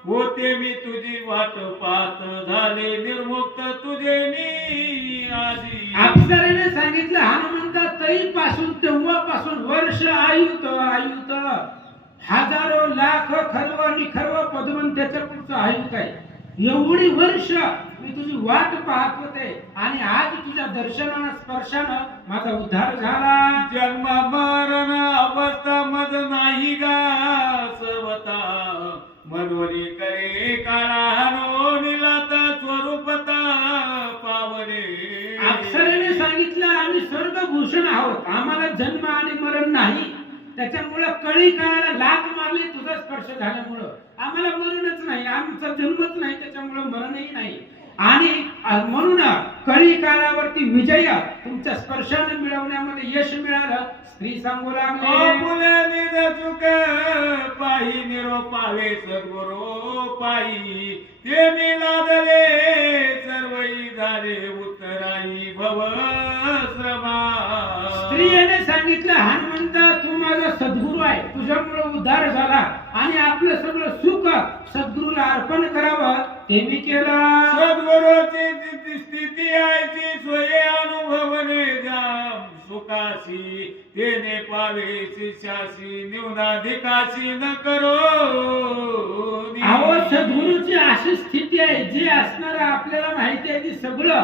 होते मी तुझी वाट पाहत झाले निर्मुक्त तुझे नी आधी. अप्सरेने सांगितलं हनुमंता तैपासून तेव्हापासून वर्ष आयुत आयुत हजारो लाख खर्व निखर्व पदमंत्याच्या पुढचं आयुत आहे. एवढी वर्ष मी तुझी वाट पाहत होते आणि आज तुझ्या दर्शनानं स्पर्शानं माझा उद्धार झाला. जन्म मरण अवस्था मद नाही गा सर्वता मनवरी करे काळा हनो निलाता स्वरूपता पावले. अप्सरेने सांगितलं आम्ही स्वर्गभूषण आहोत, आम्हाला जन्म आणि मरण नाही. त्याच्यामुळं कळी काळाला लाथ मारली तुझा स्पर्श झाल्यामुळं. आम्हाला मरणच नाही, आमचा जन्मच नाही, त्याच्यामुळं मरणही नाही. आणि म्हणून कळी काळावरती विजय तुमच्या स्पर्शाने मिळवण्यामध्ये यश मिळालं. स्त्री सांगू लागले चुक पाही निरोपावे सद्गुरो पायी ते मी लादले सर्वही झाले उत्तराई भव श्रमा. स्त्रियेने सांगितलं हनुमंता तू माझा सद्गुरू आहे, तुझ्यामुळे उद्धार झाला आणि आपलं सगळं सुख सद्गुरूला अर्पण करावं ते मी केलं. सद्गुरूची स्थिती आयची स्वये अनुभवने जाम सुखासी तेने पावे शिष्यासी न्यूनाधिकाशी न करो. अहो सद्गुरूची अशी स्थिती आहे जी असणार आपल्याला माहिती आहे ती सगळं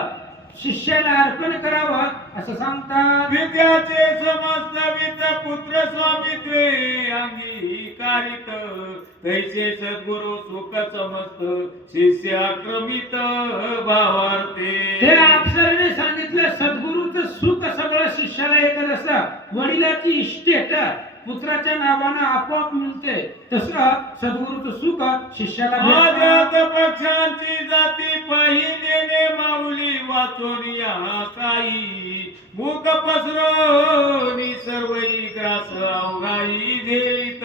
शिष्याला अर्पण करावं असं सांगतात. विद्याचे समस्त वित पुत्र स्वामित्वे अंगीकारित तैसे सद्गुरु सुख समस्त शिष्य आक्रमित भावार्थे. ते अप्सरेने सांगितलं सद्गुरूचं सुख सगळं शिष्याला येत असं. वडिलाची इस्टेट पुत्राच्या नावानं आपोआप मिळते तसं सद्गुरूचं सुख शिष्याला भेटतं. पक्षांची जाती पाही देणे माऊली वाचून या काही मुख पसरोनी सर्वही ग्रास अवघाई देलित.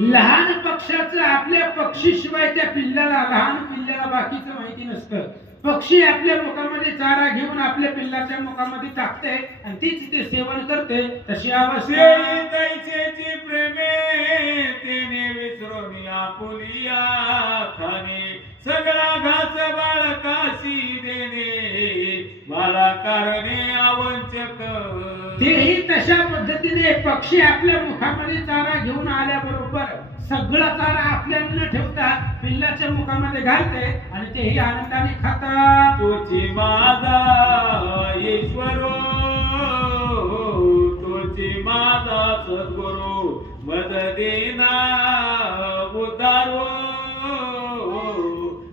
लहान पक्षाचं आपल्या पक्षीशिवाय त्या पिल्लाला, लहान पिल्लाला बाकीचं माहिती नसतं. पक्षी आपल्या मुखामध्ये चारा घेऊन आपल्या पिल्लाच्या मुखामध्ये टाकते आणि तीच ते सेवन करते. तशी अवस्था तैसेची प्रेमे तेने विसरून आपुलिया खाणे सगळा घास बाळकाशी देणे बाळा कारणे आवंचक. तेही तशा पद्धतीने पक्षी आपल्या मुखामध्ये चारा घेऊन आल्याबरोबर सगळा चारा आपल्याला न ठेवता पिल्लाच्या मुखामध्ये घालते आणि तेही आनंदाने खातात. तुझी माझा ईश्वरो तुझी माझा सद्गुरु मद देना उदारो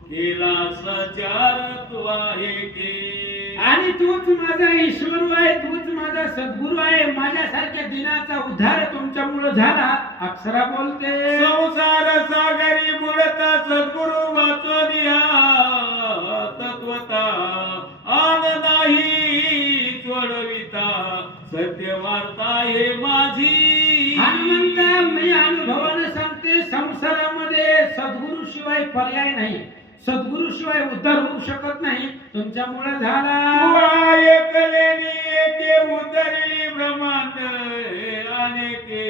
केला सचार तू आहे की. आणि तूच माझा ईश्वर आहे, तूच माझा सद्गुरू आहे. माझ्यासारख्या दिनाचा उद्धार तुमच्यामुळे झाला. अप्सरा बोलते संसार सागरी बुडता सद्गुरु वाचून या तत्वता आन नाही सोडविता सत्य वार्ता हे माझी. हनुमंता मी अनुभवाने सांगते संसारामध्ये सद्गुरू शिवाय पर्याय नाही. सद्गुरू शिवाय उद्धार होऊ शकत नाही. तुमच्यामुळे झाला. एकलेनी एके उतरली ब्रह्मांड अनेके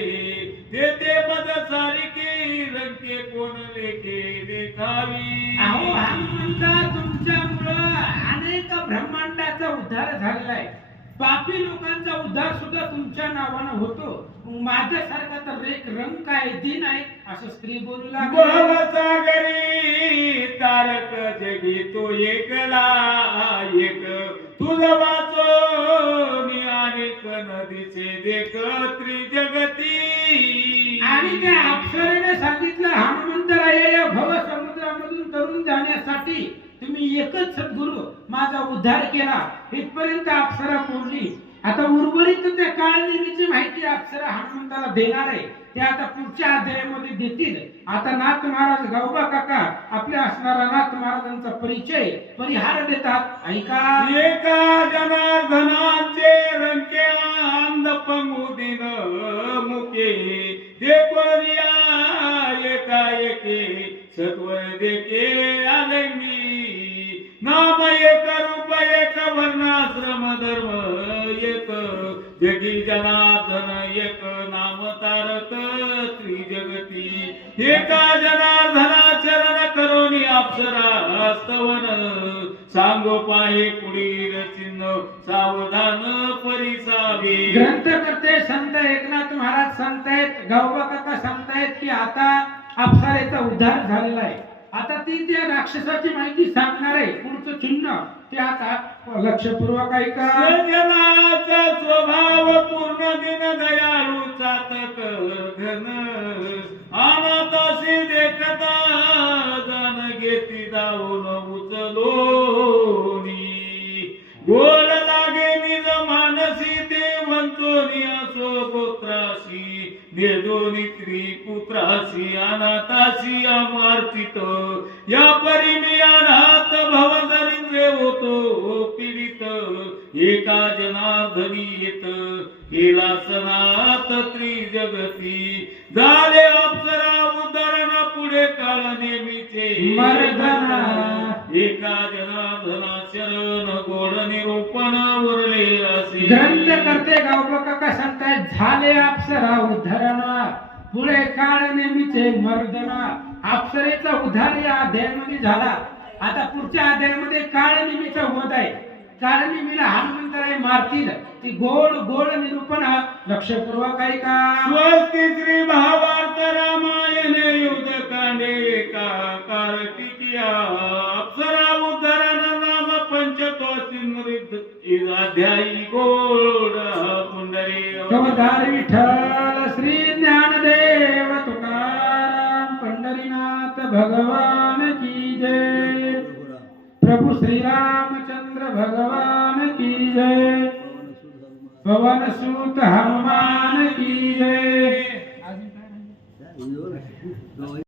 तेथे पद सारिके रंके कोण लेखे देखावी. अहो हनुमंता तुमच्यामुळं अनेक ब्रह्मांडाचा उद्धार झालेला आहे. पापी लोकांचा उद्धार सुद्धा तुमच्या नावानं होतो. माझ्यासारखा तर एक रंग काय दिन आहे असं स्त्री बोलू लागली. भवसागरी तारक जगी तो एकला एक तुझं वाचून अनेक नदीचे देख त्रिजगती. आणि त्या अप्सरेने सांगितलं हनुमंतराय भव समुद्र अक्षरामधून तरुण जाण्यासाठी तुम्ही एकच सद्गुरु माझा उद्धार केला, इथपर्यंत अप्सरा पोहोचली. आता उर्वरित त्या काळनिमीची माहिती अप्सरा हनुमंताला देणार आहे, ते आता पुढच्या अध्यायामध्ये देतील. आता नाथ महाराज गावबा काका आपल्या असणारा नाथ महाराजांचा परिहार देतात. ऐका. एका जनार्दनाचे रंके अंध पंगुदिन मुके ते कोरिया एका एके सत्वर देके आले मी. नाम एक रूप एक वर्णाश्रम धर्म एक जगी जनार्दन एक नाम तारक त्रिजगती. एका जनार्दना चरण करोनी अप्सरा स्तवन सांगो पाहे कुडीर चिन्ह सावधान परिसावे. ग्रंथ करते संत एकनाथ महाराज सांगतायत, गावबा काका सांगतायत की आता अप्सरेचा उद्धार झालेला आहे. आता ती त्या राक्षसाची माहिती सांगणार आहे. पुढचं चिन्ह ते आता लक्षपूर्वक ऐका. सज्जनाचा स्वभाव पूर्ण दिन दयाळू चातक घन अनाथाशी देखता जाण घेती दावून उचलोनी. गोड लागे निज मानसी ते वंचोनी असो गोत्राशी देदोनी त्रिपुत्राशी अनाथाशी अमार्पित. या परिमी अनाथ भवदरिद्रे होतो पीडित. एका जनार्दनी येत केला सनाथ त्रिजगती. झाले अप्सरा उद्धरण पुढे काळ नेमीचे मर्दना. एका जनार्दना शरण गोड निरूपण उरले असे. ग्रंथ करते गावबा काका सांगतायत, झाले अप्सरा उद्धरण पुढे काळ नेहमीचे मर्दना. अप्सरेचा उद्धार या अध्यायामध्ये झाला. आता पुढच्या अध्यायामध्ये काळनिमीचा वध आहे. काळनिमीला हनुमंतराय मारतील. ती गोड गोड निरूपण लक्षपूर्वक ऐका. स्वस्ति श्री महाभारत रामायण युद्ध कांडे एका कार्तिकिया अप्सरा उद्धरण नाम पंचतोषिमृत अध्यायी गोड पुंडरी. कवधार विठ्ठल श्री ज्ञानदेव तुकाराम पंढरीनाथ भगवान की जय. प्रभु श्री रामचंद्र भगवान की जय. पवन सुत हनुमान की जय.